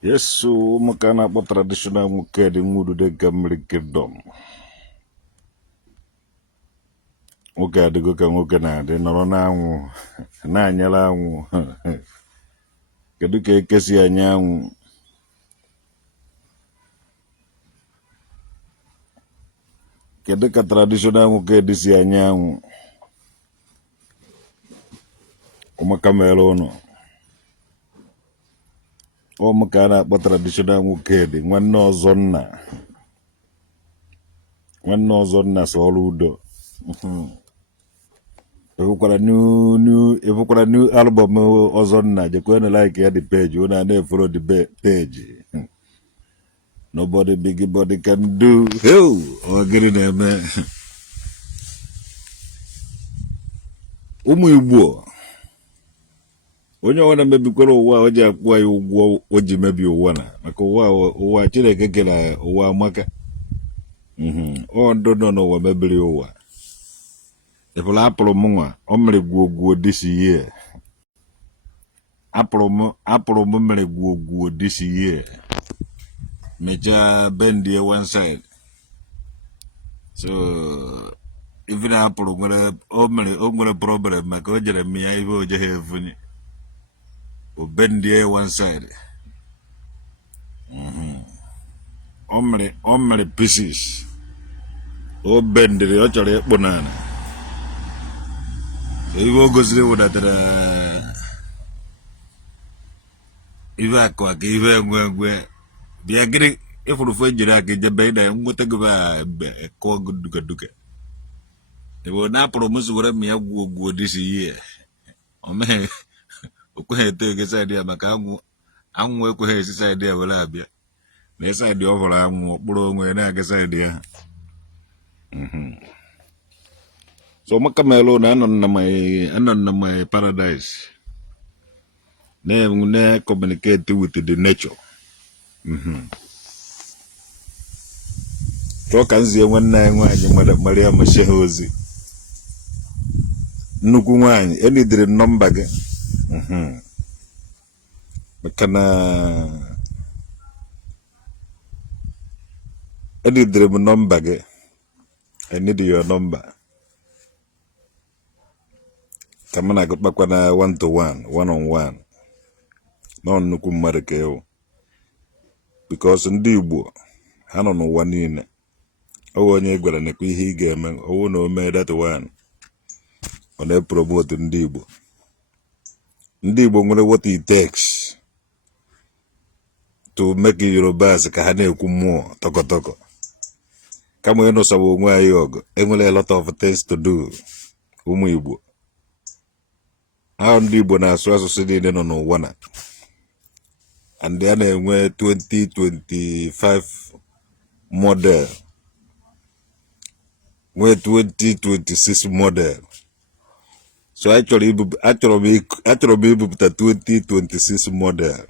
Yes, so makana po traditional muke di mudu de gamri kidom. Muke adigo ka muke na de noro na anwu na anyala anwu. Kedu ka ekesi anya anwu. Kedu ka traditional muke disi anya anwu. Umakamelo no. O makana po traditional muke di nwanne ọzọ nna. Nwanne ọzọ nna so ọrụ udo. If you got a new album ọzọ nna, je kwenu like ya the page, una na follow the page. Nobody big body can do. Hell, or get in there, man. Ụmụ Igbo. Onye ọwana mebikwara ụwa o ji akwụwa ya ụgwọ o ji mebi ụwa na maka ụwa Chineke kere ụwa amaka. Ọ ndụ nọ n'ụwa mebiri ụwa. Ifụla apụrụ m nwa o mere gwuo this year. Apụrụ m mere gwuo this year. Mecha bend here one side. So even apụrụ nwere o nwere problem maka o jere m ya ibe o jeghị efunye. O bend here one side. O mere pieces. O bendiri ọ chọrọ ịkpụ n'ala. So ibe o gosiri wụdatara ibe akụ aka ibe engwe bịa gịrị ịfụrụfụ ejiri aka jebe ịda ya nweta gị kụọ duka. Ebe na apụrụ m sogoro m ya gwuo disi ihe. O meghị okweghị eto ege saịdị ya maka anwụ ekweghị esi saịdị ya were abịa. Na saịdị ọ hụrụ anwụ ọkpụrụ onwe na-aga saịdị ya. So makamelo na anọ na my paradise. Na communicate with the nature. So ka nzie nwanne anyị nwaanyị Mariam shehe ozi. Nnukwu nwaanyị enidiri nọmba gị. Maka na enidiri m nọmba gị. I need your number. Kama na kukpakwa na 1-to-1, one-on-one. No nnukwu mmadụ ka ewu. Because ndị Igbo ha nọ n'ụwa niile. Owo onye gwara nekwa ihe ị ga-eme, owo na ome that one. Ọ na-promote ndị Igbo. Ndị Igbo nwere what it takes to make Yorubas ka ha na-ekwu mmụọ tọkọtọkọ. Kama ịnụsawa onwe anyị ọgụ, enwere a lot of things to do. Ụmụ Igbo. How ndị Igbo na-asụ asụsụ niile nọ n'ụwa na. And ya na-enwe 2025 model. Nwee 2026 model. So achọrọ m ibupụta 2026 model.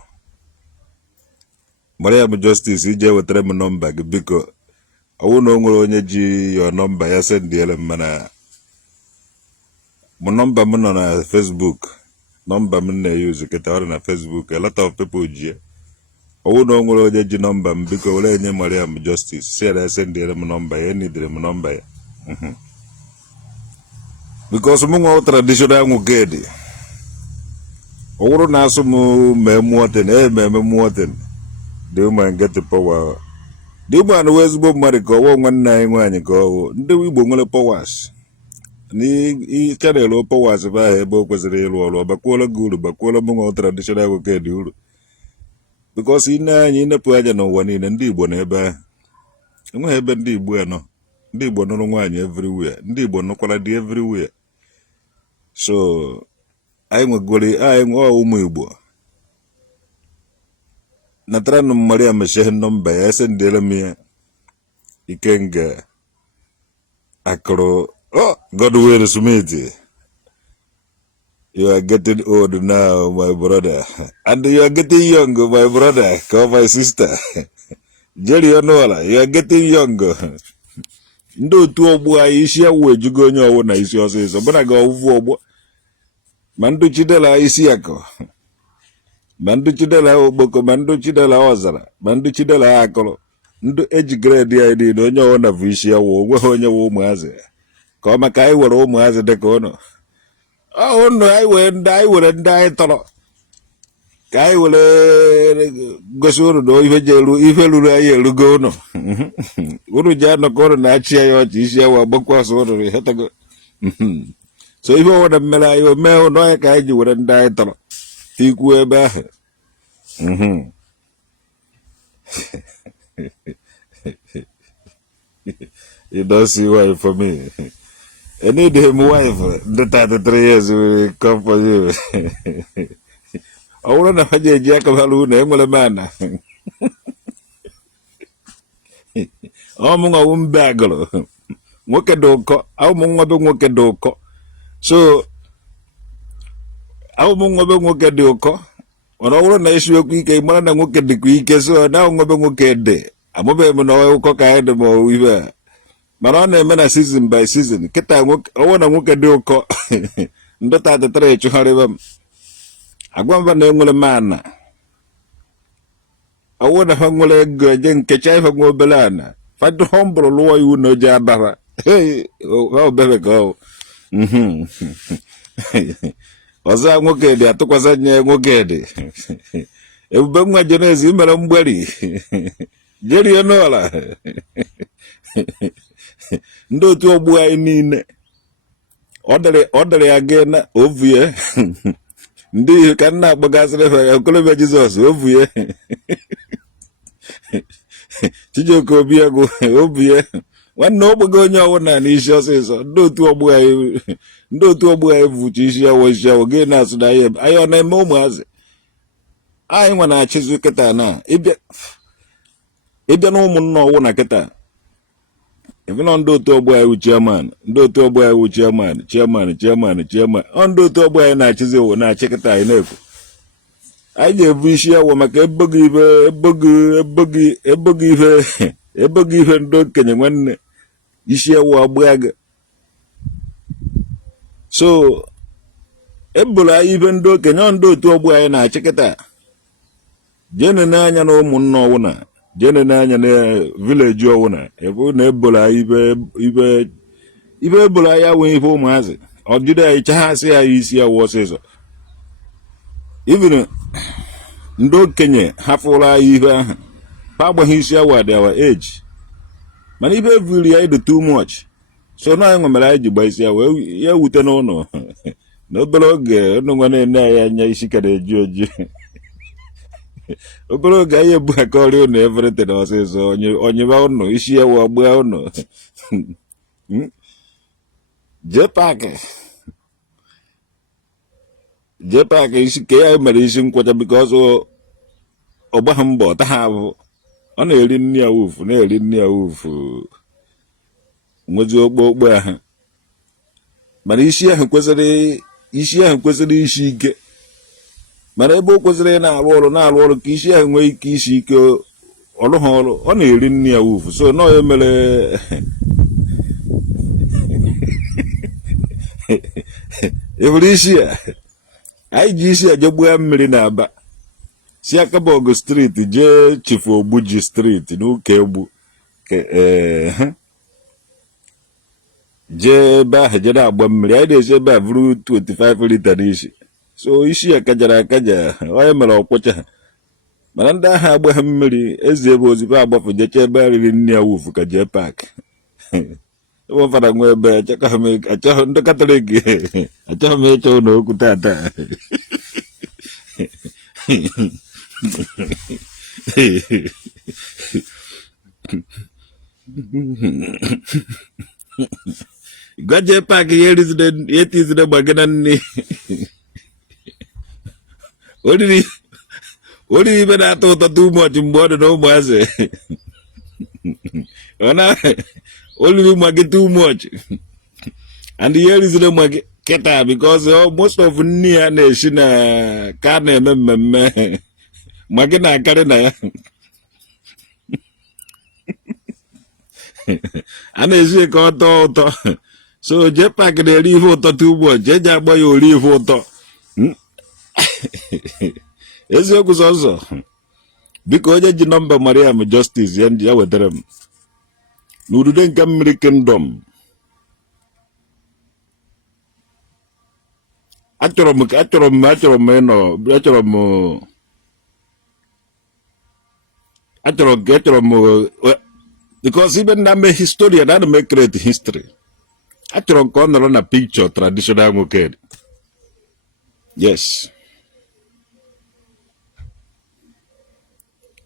Mariam Justice ije wetara m nọmba gị biko. Ọwụ na o nwere onye ji your nọmba ya sendiere m mana my number m nọ na Facebook. Nọmba m na-use kịta ọ dị na Facebook. A lot of people ji. Ọwụ na o nwere onye ji nọmba m biko were enye Mariam Justice. Si ya sendiere m nọmba ya, enidere m nọmba ya. Because m nwa traditional nwoke dị. Ọwụrụ na-asụ m mee mụọten, eme mụọten. The woman get the power. The woman wee ezigbo mmadụ ka ọwụ nwanne anyị nwaanyị ka ọwụ. Ndị Igbo nwere powers. Ni channel powers ba ebe o kwesịrị ịrụ ọrụ. Bakwuola gị uru, bakwuola m nwa traditional nwoke dị uru. Because anyị inepụ aja n'ụwa niile ndị Igbo na ebe ahụ. Enweghị ebe ndị Igbo ya nọ. Ndị Igbo nụrụ nwaanyị everywhere. Ndị Igbo nụkwara dị everywhere. So anyị nwegoro ụmụ Igbo. Natara na Mariam shehe nọmba ya esendere m ya. Ikenga akụrụ. Oh, God will submit. You are getting old now, my brother. And you are getting young, my brother. Come, my sister. Jerry Onola, you are getting young. Ndị otu ọgbọ anyị isi awụ ejugo onye ọwụ na isi ọsịsọ. Bụna ga ọwụfụ ọgbọ. Ma ndụ Chidela isi akọ. Mandu chidela oboko, mandu chidela ozara, mandu chidela akolo. Ndu eji grade ya idi no onye ona vuishi ya wo, we onye wo umuazi. Ka maka anyị were ụmụazị dịka ụnụ. Ụnụ anyị were ndị anyị tọrọ. Ka anyị were gosi ụnụ na ife ruru anyị erugo ụnụ. Ụnụ ji anọkọ ụnụ na-achị ya ọchị isi ya wa gbakwasị ụnụ ịghọtago. So ife ọwụna mmere anyị o mee ụnụ anyị ka anyị ji were ndị anyị tọrọ. Ikwu ebe ahụ. You don't see why for me. I need him wife. The 33 years will come for you. I want to have a jack of Halloon, Emily man. I'm a woman bagel. Woke a doko, I'm a doko. So, I'm a woke a doko. On all nice you quick, man, and woke at the quick, so now I'm a woke a day. I'm a baby, no cock, I had them all we were. Marana mena season by season. Kita awana nwoke dị ụkọ. Ndota tetere chuhariba. Agwamba na enwere mana. Awana hangwele ego je nkecha ife nwe belana. Fadu hombro luwa yu no jababa. Hey, how bebe go. Oza nwoke dị atụkwasa nye nwoke dị. Ebube nwa jenezi imere mgberi. Jeri enola. Ndị otu ogbu anyị niile ọ dịrị ya gị na ovue ndị ihe ka nna agbagasịrị efe okolobịa Jizọs ovue Chijioke Obiagụ ovue nwanne ogbago onye ọwụna n'isi ọsịsọ ndị otu ogbu anyị vuchi isi awọ gị na-asụ na anyị ọ na-eme ụmụazị anyị nwa na-achịzi kịta na ịbịa na ụmụnna ọwụ na kịta. Even on do to boy chairman, do to boy chairman. On do to boy na chizo na check it I know. I give wish ya wo make a buggy and don't can when you share wa bag. So Ebola even do can on do to boy na check it out. Jenna nanya no mun no one. Jene n'anya na village ọwụna ebe na ebola ibe ebola ya wee ife ụmụazị ọ jide ya ichaghasị ya isi ya wọsịsọ even ndị okenye hafụrụ anyị ihe ahụ ha agbaghị isi ya wad our age mana ibe eviri ya dị too much so na anyị nwemere anyị ji gba isi ya wee ya wute n'ụlọ na obere oge ọnụ nwa na-ene ya anya isi ka na-eji oji obere oge anyị ebughakọrị ụnụ everything ọsịsọ onyeba ụnụ isi ya wee gbaa ụnụ jee paakị isi ka ya mere isi nkwacha because ọ gbaghị mbọ ta ha abụ ọ na-eri nri ya wufu nwezi okpokpo ahụ mana isi ahụ kwesịrị isi ike mana ebe o kwesịrị na-arụ ọrụ ka isi ahụ nwee ike isi ike ọrụ ha ọrụ ọ na-eri nri ya wufu so nọ ya mere ebere isi ya anyị ji isi ya je gbuo mmiri na-aba si Akabọgụ street jee Chifu Ogbuji street n'ụka egbu jee ebe ahụ je na-agba mmiri anyị na-esi ebe a bụrụ 25 lita n'isi so isi ya kajara akaja onye mere ọkwụcha ha mana ndị agha agbaghị mmiri ezi ebe ozibe agbafu jecha ebe riri nne ya wufu ka jee paakị ebe fara nwe ebe achọghị ndị Katọlik achọghị m ịchọ ụlọ okwu tata gwa jee paakị ya etizire gbagana nne oriri ibe na-atọ ụtọ too much mgbe ọ dị na ụmụazị oriri nwa gị too much and ihe erizire nwa gị kịta because most of nne ya na-esi na ka a na-eme mmemme ma gị na-akarị na ya a na-esi ka ọ tọọ ụtọ so jee paakị na-eri ihe ụtọ too much eji agba ya ori ihe ụtọ eziokwu sọsọ biko onye ji nọmba Mariam Justice ya wetara m n'udude nke mmiri kingdom. Achọrọ m because even na me historian na me create history. Achọrọ m ka ọ nọrọ na picture traditional nwoke. Yes.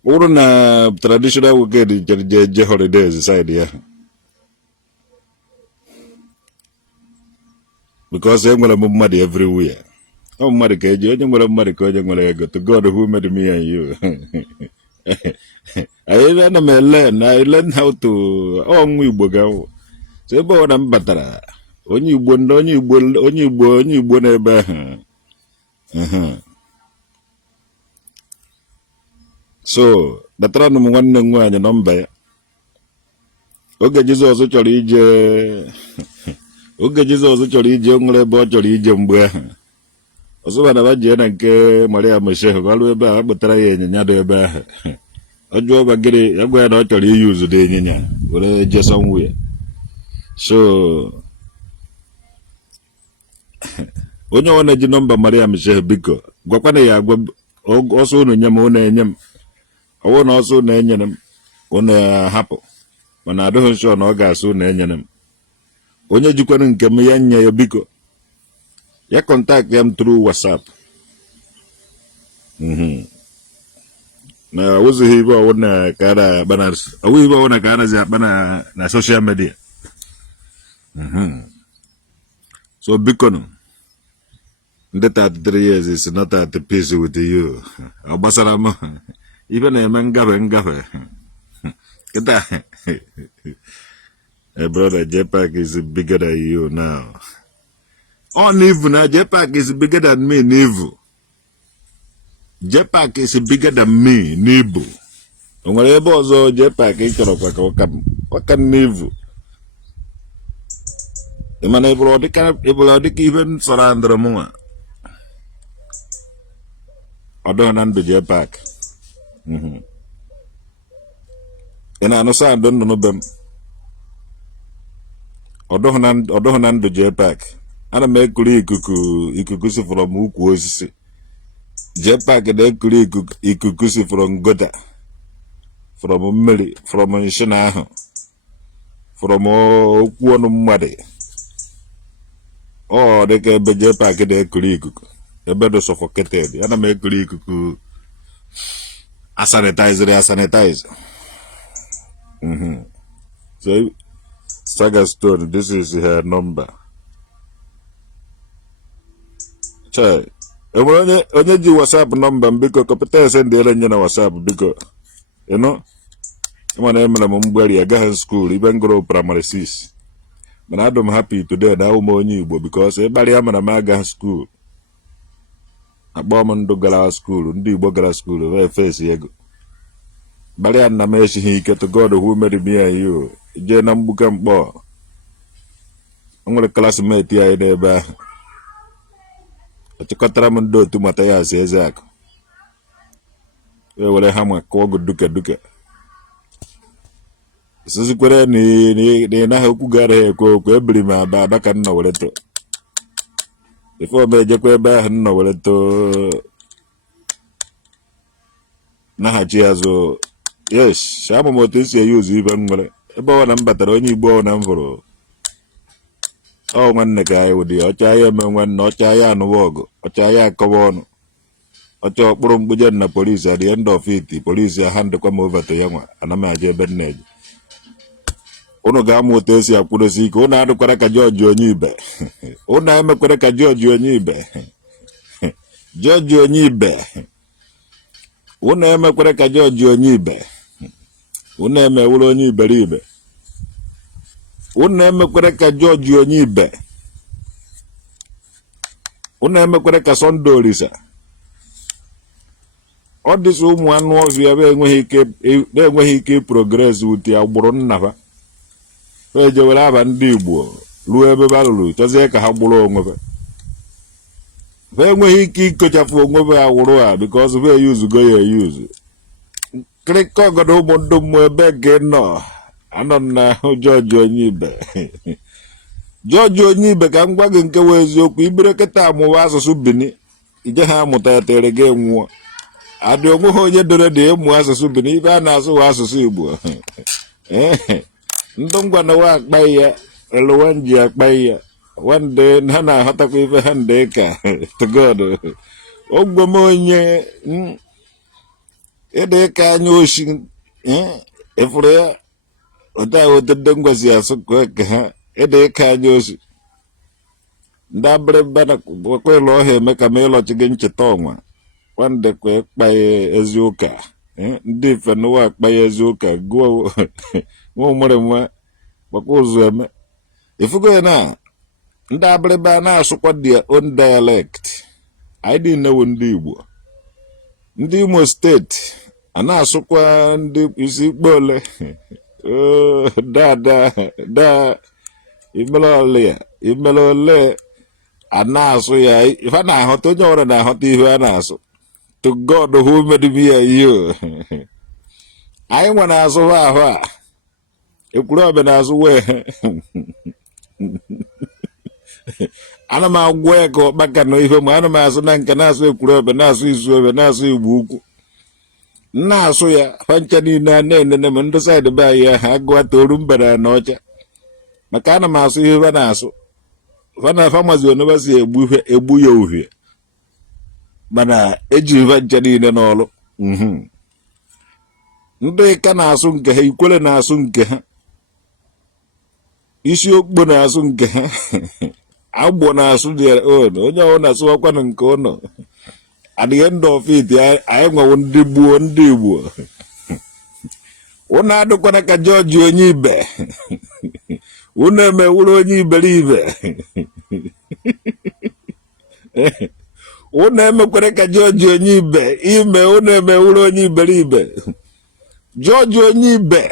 Uru na traditional nwoke je holidays side ya. Because I nwere mmadụ everywhere. Oh, mmadụ ka eji onye nwere mmadụ ka onye nwere ego. To God who made me and you. I learn how to nwa Igbo ga. So ebe ọ na m batara onye Igbo n'ebe ahụ. So datara m nwanne m nwaanyị nọmba ya. Oge Jizọs chọrọ ije nwere ebe ọ chọrọ ije mgbe ahụ. Ọzọba na bajie na nke Mariam Shehu galụ ebe a kpụtara ya ịnyịnya dị ebe ahụ. Ọ jụọ bagịrị ya gwa ya na ọ chọrọ iyi ụzụ dị ịnyịnya were je somewhere. So onye ọ na-eji nọmba Mariam Shehu biko gwakwana ya agwa ọsọ unu nye m unu enye m. Ọwụ na ọsọ unu enyere m unu hapụ mana adịghị nsọ na ọ ga-asụ unu enyere m. Onye jikwara nke m ya nye ya biko ya contact ya m through WhatsApp. Na awụzighị ibe ọwụ na ka a na-zi akpa na social media. So biko nụ ndị 33 years is not at peace with you. Ọ gbasara m ibe na-eme ngafe kịta. Hey brother, JPAC is bigger than you now. On evil now, JPAC is bigger than me, Nivu. JPAC is bigger than me, Nibu. And whenever also JPAC is what can Nivu? The man able to even surround the moon. I don't know the JPAC. And I know I don't know them. Odohonan do JPAC. Ana me kuli ikuku si from ukwu osisi. JPAC de kuli ikuku si from gota. From mmiri, from nshina ahụ. From okwu ọnụ mmadụ. Oh, dịka ebe JPAC de kuli ikuku. Ebe do suffocated. Ana me kuli ikuku asanitize. So Saga story, this is her number. Chai, onye ji WhatsApp number biko kapita send ele nye na WhatsApp biko. You know? Ịma na emere m mgberi agaghị school even grow primary 6. But I'm happy today na ụmụ onye Igbo because ịkparị ya mana m agaghị school. Akpọ m ndụ gara school, ndị Igbo gara school wee face ego. Barian na m esighị ike to God who made me and you. Je na mgbuke mkpọ. Nwere classmate ya n'ebe ahụ. Achịkọtara m ndị otu mata ya asị eze akụ. Were ha ma kụọ ọgụ duke. Isizikwere na ha okwu gara ekwe okwu ebiri m aba ka nna were to. Before m ejekwa ebe ahụ nna were to nahachi azụ. Yes, shama m otu esi use ibe m nwere. Ebe ọ na m batara onye Igbo na m fụrụ. Ọ nwanne ka anyị wụdị ọcha ya eme nwanne ọcha ya anụwa ọgụ ọcha ya akọwa ọnụ ọcha ọkpụrụ mkpụje na polisi at the end of it polisi handekwa m over to ya nwa ana m aja ebe nne ji. Unu ga-amụ otu esi akwụdosi ike unu adịkwara ka George onye ibe. Unu emekwara ka George onye ibe. George onye ibe. Unu emekwara ka George onye ibe. Unu emewuru onye iberibe. Unu emekwara ka George onye ibe. Unu emekwara ka Sunday Olisa. Ọ dịsị ụmụ anụ ọhịa enweghị ike progress uti agbụrụ nnafa. Eje were aba ndị Igbo ruo ebe balụrụ chọzie ka ha gburu onwe. enweghị ike ikochafu onwe ha awụrụ ha because we use go ya use krịkọ godo ụmụ ndụ mmụọ ebe gị nọ anọ na George Onyibe George Onyibe ka m gwa gị nke wee eziokwu ibere kịta amụwa asụsụ Bini ije ha amụta ya tere gị nwụọ adị onwe ha onye dore dị ịmụ asụsụ Bini ibe a na-asụ wa asụsụ Igbo ndụ ngwa na wa akpa ya eluwa nji akpa ya one day ha na-aghọtakwa ife ha ndị ka to God ogwom onye ịdị ka anya oshi efuru ya ụta wetede ngwazi asụ ka ha ịdị ka anya oshi ndị abịrịba na kwelu ọhịa eme ka ma ịlọchi gị ncheta ọnwa nwande kwe kpaye eziụka ndị ife n'ụwa akpaye eziụka gụọ nwa ụmụrụ nwa gbakwa ụzụ eme ifugo ya na ndị abịrịba na-asụkwa their own dialect anyị dị nnewo ndị Igbo ndị Imo steeti a na-asụkwa ndị isi ikpe ole da imele ole a na-asụ ya ife a na-ahụta onye ọbụla na-ahụta ihe a na-asụ to God who made me and you anyị nwe na-asụ ahụ a ekwuru ọbịa na-asụ wee ana m agwa ya ka ọkpaka na ihe ma ana m asụ na nke na-asụ ekwuru ọbịa na-asụ izu ọbịa na-asụ Igbo ukwu na-asụ ya fancha niile a na-enene m ndị saịdị be anyị ha agụwa toru mbara na ọcha maka ana m asụ ihe ha na-asụ fana famazi oneba si egbu ya uhie mana eji ihe ncha niile n'ọlụ ndị ka na-asụ nke ha ikwere na-asụ nke ha isi okpo na-asụ nke ha agbọ na-asụ dị onye ọwụ na-asụ ọkwanụ nke ụnọ at the end of it anyị nwewo ndị gbuo ndị Igbo ụnụ adịkwana ka George Onyibe ụnụ emewuru onye iberibe ụnụ emekwere ka George Onyibe ime ụnụ emewuru onye iberibe George Onyibe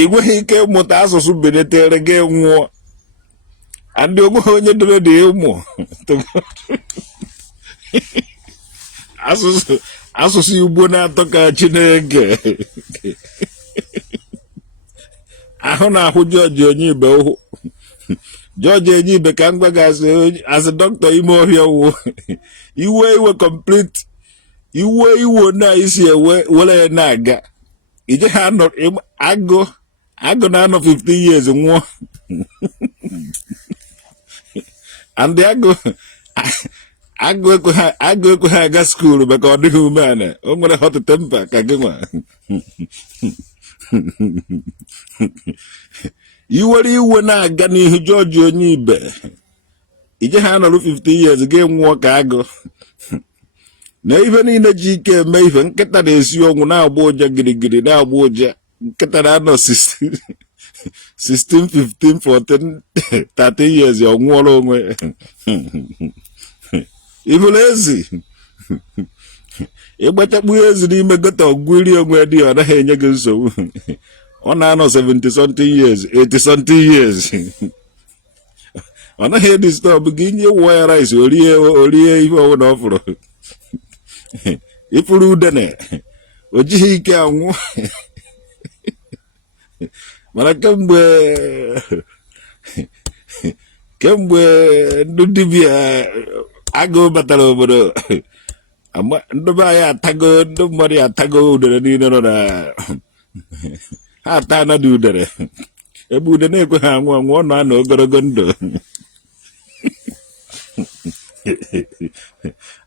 enweghị ike ịmụta asụsụ benetere gị nwụọ andị onweghị onye dore dị ịmụ asụsụ Igbo na-atọ ka Chineke ahụ na-ahụ George Onyibe ụhụ George Onyibe ka m gwagasị asị dọkịta ime ọhịa wụ iwe complete iwe na isi were ya na-aga ije ha agụ na-anọ 15 years nwụọ and agụ ekwe ha aga skuulu maka ọ dịghị umeala o nwere hot temper ka gị nwa iwere iwe na-aga n'ihu George Onyibe ije ha nọrụ 15 years ga nwụọ ka agụ na ife niile ji ike eme ife nkịta na-esi ọnwụ na-agba ụja girigiri na-agba ụja nkịta na-anọ 16 15 14 30 years ọ nwụọrọ onwe ibụla ezi ịgbachakpu ezi n'ime gota ọgwụ iri onwe dị ọ naghị enye gị nsogbu ọ na-anọ 70 something years 80 something years ọ naghị edistọb gị nye wụọ ya rice orie ihe ọwụ na ọ fụrụ ịfụrụ udene o jighị ike anwụ mana kemgbe ndị dibịa agụụ batara obodo ndị be anyị atago ndị mmadụ atago udere niile nọ na ha ata anadị udere ebe ude na-ekwe ha anwụ anwụ ọ na-anọ ogologo ndụ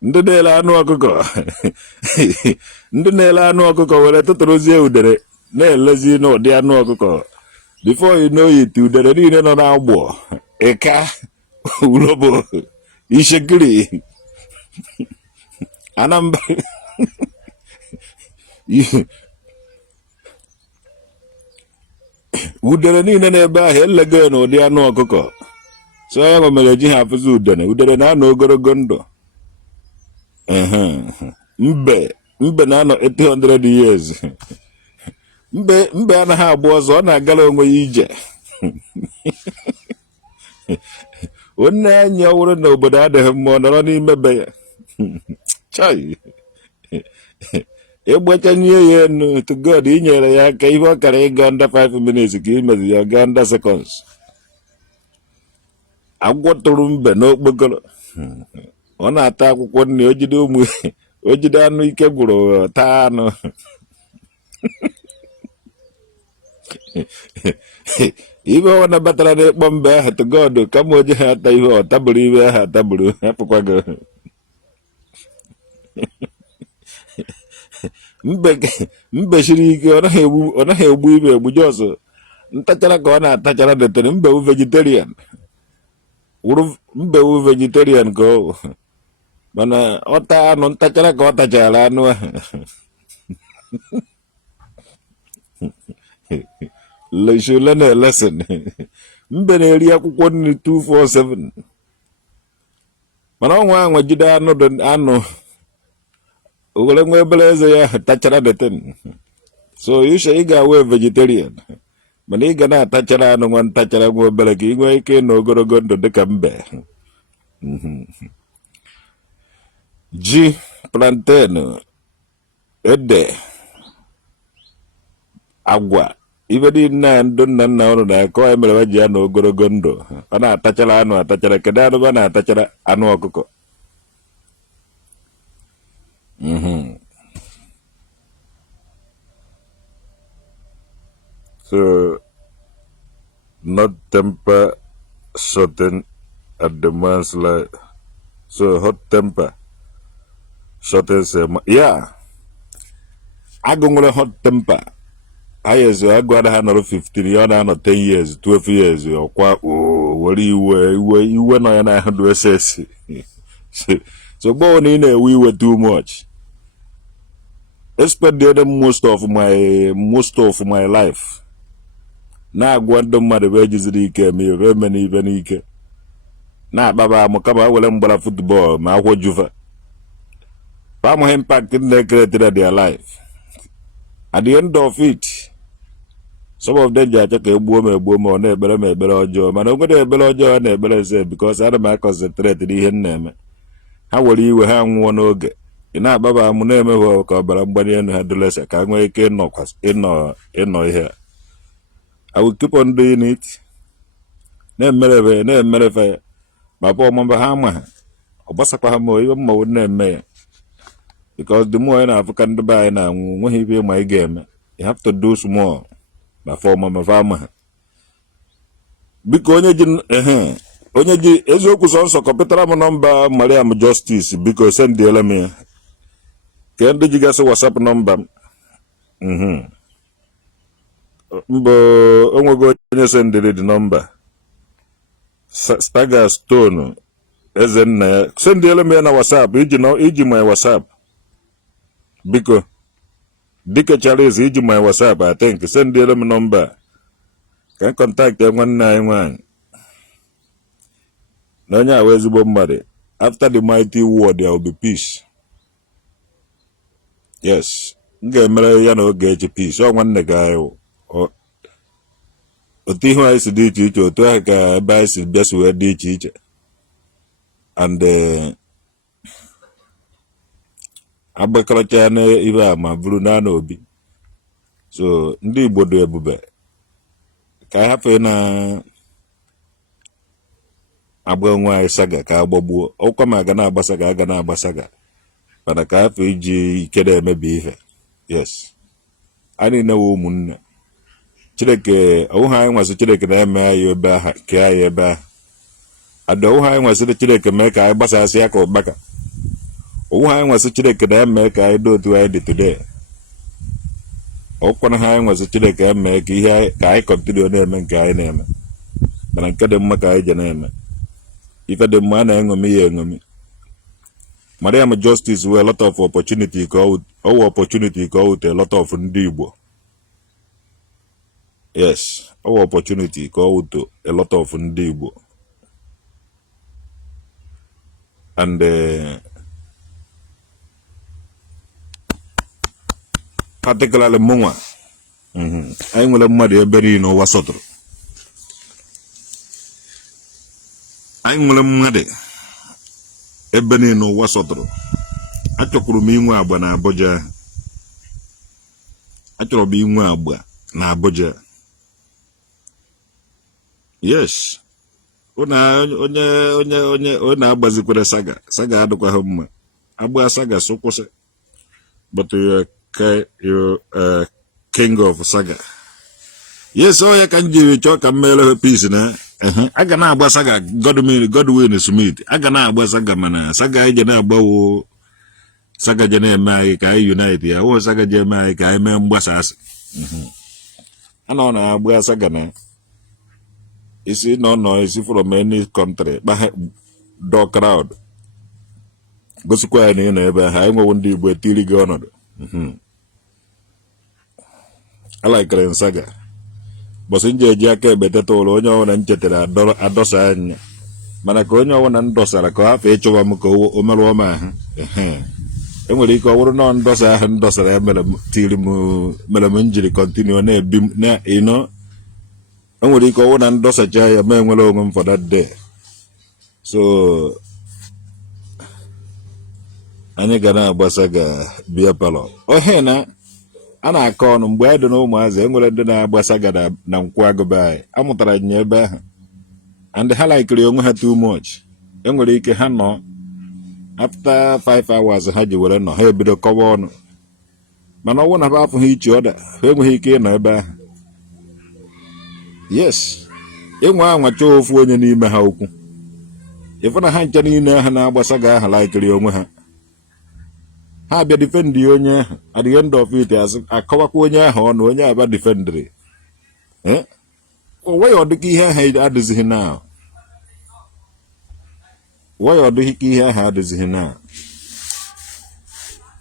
ndị na-ele anụ ọkụkọ ndị na-ele anụ ọkụkọ were tụtụrụzie udere na-elezi n'ụdị anụ ọkụkọ before you know it udere niile nọ n'agbọ ịka urobo ishekiri Anambra udere niile n'ebe ahụ elego n'ụdị anụ ọkụkọ so ya mere ji ha afụzi udere na-anọ ogologo ndụ mbe na-anọ 800 years mbe anaghị agba ọzọ ọ na-agara onwe ya ije onye anyị ọwụrụ na obodo adịghị mma ọ nọrọ n'ime be ya chai egbechanye ya enu to God inyere ya aka ihe ọ kara ịga under 5 minutes ka imezi ya gaa under seconds. Agwọ tụrụ mbe n'okpokoro ọ na-ata akwụkwọ nri o jide anụ ike gwụrụ taa anụ ibe ọ nabatara n'ịkpọ mbe ahụ to God kama o ji ha ata ihe ọ taburu ibe ahụ ataburu hapụkwago mbe siri ike ọ naghị egbu ibe egbu jọsụ ntachara ka ọ na-atachara detere mbewu vegetarian mbewu vegetarian ka ọ mana ọ taa anụ ntachara ka ọ tachara anụ ahụ leshole na lesson mbe na-eri akwụkwọ nri 247 mana ọnwa anwa jide anụ ogole nwa ebere eze ya tachara deten so ị ga-awe vegetarian mana ị ga na-atachara anụ nwa ntachara nwa obere ka ị nwee ike ịnọ ogologo ndụ dịka mbe. Ji, plantain, ede, agwa ibe dị nna ndụ nna nna ụnụ na-akọ ya mere ji ya na ogologo ndụ ọ na-atachara anụ atachara kedu anụ a na-atachara anụ ọkụkọ. So not temper shorten at the man's life. So hot temper shortens yeah. Agụ nwere hot temper. Ayezi agụ anaghị anọrọ 15 ya ọ na-anọ 10 years 12 years ọkwa were iwe nọ ya na ahụ SS so gbọọ na ị na-ewe iwe too much. I spend most of my life na-agwa ndị mmadụ bụ ejiziri ike eme ibe n'ike na-akpaba amụ kama were mgbara football ma akwọ juva amụghị impact na-ekeretere their life. At the end of it some of them ji achọ ka egbuo m ọ na-ekpere m ekpere ọjọọ mana onwere ekpere ọjọọ a na-ekpere eze because ana m concentrate n'ihe m na-eme. Ha were iwe ha nwụọ n'oge ị na-akpaba amụ na-emeghị ka ọbara mgbali elu ha dolesa ka nwee ike ịnọ ihe. I will keep on doing it. Na-emerefe ya ma pụọ mamba ha ama ha ọ gbasakwa ha ma iwe mmanwụ na-eme ya because the more na-afụ ka ndị be anyị na-anwụ nweghị ibe ma ị ga-eme. You have to do small ma fọ mama fa ama ha biko onye ji eziokwu sọnsọ kọpụtara m nọmba Mariam Justice biko sendiela m ya ka ndị jigasị WhatsApp nọmba m mbọ onwego onye sendiri dị nọmba Saga Stone eze nna ya sendiela m ya na WhatsApp iji my WhatsApp biko dike Charles iji my WhatsApp I think sendiela m nọmba ka m kọntaktị nwanne anyị nwaanyị na onye awa ezigbo mmadụ. After the mighty war there will be peace. Yes, m ga-emere ya na Ogechi peace ọ nwanne gị anyị otu ihu anyị si dị iche iche otu ahụ ka ebe anyị si bịa si wee dị iche iche and agbakọrọcha na ibe a ma bụrụ na obi so ndị Igbo dị ebube ka anyị hapụ na agba onwe anyị saga ka agbagbuo ọkwa ma aga na-agbasa ga aga na-agbasa ga mana ka hapụ iji ike na-emebi ihe. Yes, anyị na-ewe ụmụnne Chineke ọwụha anyị nwasị Chineke na-eme anyị ebe ahụ ke anyị ebe ahụ ada ọwụha anyị nwasịrị Chineke mee ka anyị gbasasị ya ka ụkpaka ọwụha anyị nwasị Chineke na-eme ka anyị dị otu anyị dị today ọkwana ha anyị nwasị Chineke eme ka ihe ka anyị kọntinue na-eme nke anyị na-eme mana nke dị mma ka anyị je na-eme ife dị mma a na-eṅomi ya eṅomi. Mariam Justice were a lot of opportunity ka ọ wute a lot of ndị Igbo. Yes, our opportunity ka ọ wute a lot of ndị Igbo and particularly mụnwa anyị nwere mmadụ ebe niile n'ụwa sọtụrụ anyị nwere mmadụ ebe niile ụwa sọtụrụ. Achọkwuru m inwe agba na Abuja. Achọrọ m inwe agba na Abuja. Yes. Onye na-agbazikwere Saga. Saga adịkwaghị mma. Agba Saga so kwụsị. But you're king of Saga. Yes, oh ya ka njiri chọọ ka mmele peace na. Aga na-agba Saga Godwin Smith. Aga na-agba Saga mana Saga ije na-agbawo. Saga je na-eme anyị ka anyị unite ya. Wo Saga je eme anyị ka anyị mee mgbasa asị. Ana na-agba Saga na. Isi no isi from any country. Do crowd. Gosikwa ya na ị nọ ebe ha anyị nwewo ndị Igbo etiri gị ọnọdụ. Alakere Saga. Bọsị nje eji aka ebeteta ụlọ onye ọwụna nchetara adọsa anya. Mana ka onye ọwụna ndọsara ka afọ ịchụwa m ka o merụọ m ahụ. Enwere ike ọ bụrụ na ndọsa ahụ ndọsara ya mere m njiri continue na-ebi m na ino. Enwere ike ọ bụrụ na ndọsacha ya ma enwere onwe m for that day. So anyị ga na-agba Saga bịa palọ. Ohe na a na-akọ ọnụ mgbe anyị dị na ụmụazị enwere ndị na-agba Saga na nkwụ agụba anyị. Amụtara nye ebe ahụ. And ha laikiri onwe ha too much. Enwere ike ha nọ after 5 hours ha ji were nọ ha ebido kọwa ọnụ. Mana ọwụ na ha afụghị iche ọda ha enweghị ike ịnọ ebe ahụ. Yes. Enwe anwacha ofu onye n'ime ha okwu. Ịfụ na ha ncha niile ahụ na-agba Saga ahụ laikiri onwe ha. Ha bịa defendi onye ahụ. At the end of it akọwakwa onye ahụ ọnụ onye abịa defendiri. Why ọ dịka ihe ahụ adịzighị na? Why ọ dịka ihe ahụ adịzighị na?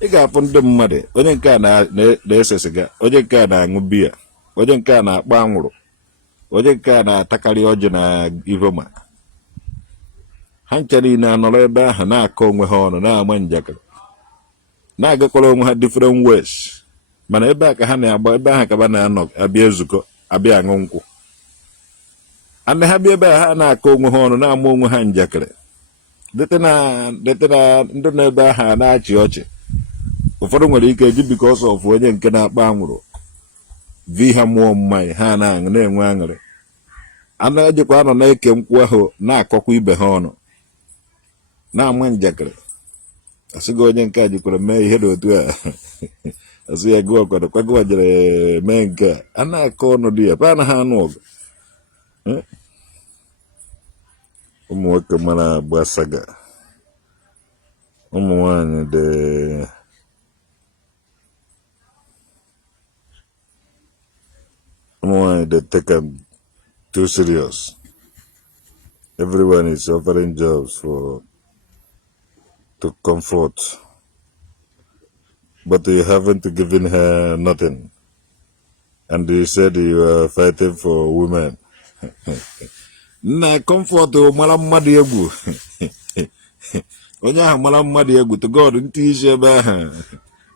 Ị ga-afụ ndị mmadụ onye nke a na-ese siga, onye nke a na-aṅụ biya, onye nke a na-akpa anwụrụ, onye nke a na-atakarị ọjị na ivoma. Ha ncha niile anọrọ ebe ahụ na-akọ onwe ha ọnụ na-ama njakịrị. Na-agakwara onwe ha different ways. Mana ebe a ka ha na-agba ebe ahụ ka ba na-anọ abịa ezukọ abịa aṅụ nkwụ. Ana ha bịa ebe a ha na-akọ onwe ha ọnụ na-ama onwe ha njakịrị. Dete na ndị na-ebe ahụ na-achị ọchị. Ụfọdụ nwere ike eji because of onye nke na-akpa anwụrụ vi ha mmụọ mmanya ha na-aṅụ na-enwe aṅụrị. Ana ejikwa anọ na-eke nkwụ ahụ na-akọkwa ibe ha ọnụ na-ama njakịrị. Asị gị onye nke a jikwara mee ihe dị otu a. Asị ya gụọ kwado kwagụwa jere mee nke a na-akọ ọnụ dị ya pa na ha anụ ọgụ. Ụmụ nwoke mara agba Saga. Ụmụ nwanyị they take them too serious. Everyone is offering jobs to comfort, but you haven't given her nothing. And you said you are fighting for women. Na comfort mara mmadụ egwu. Onye ahụ mara mmadụ egwu to God ntị isi ebe ahụ.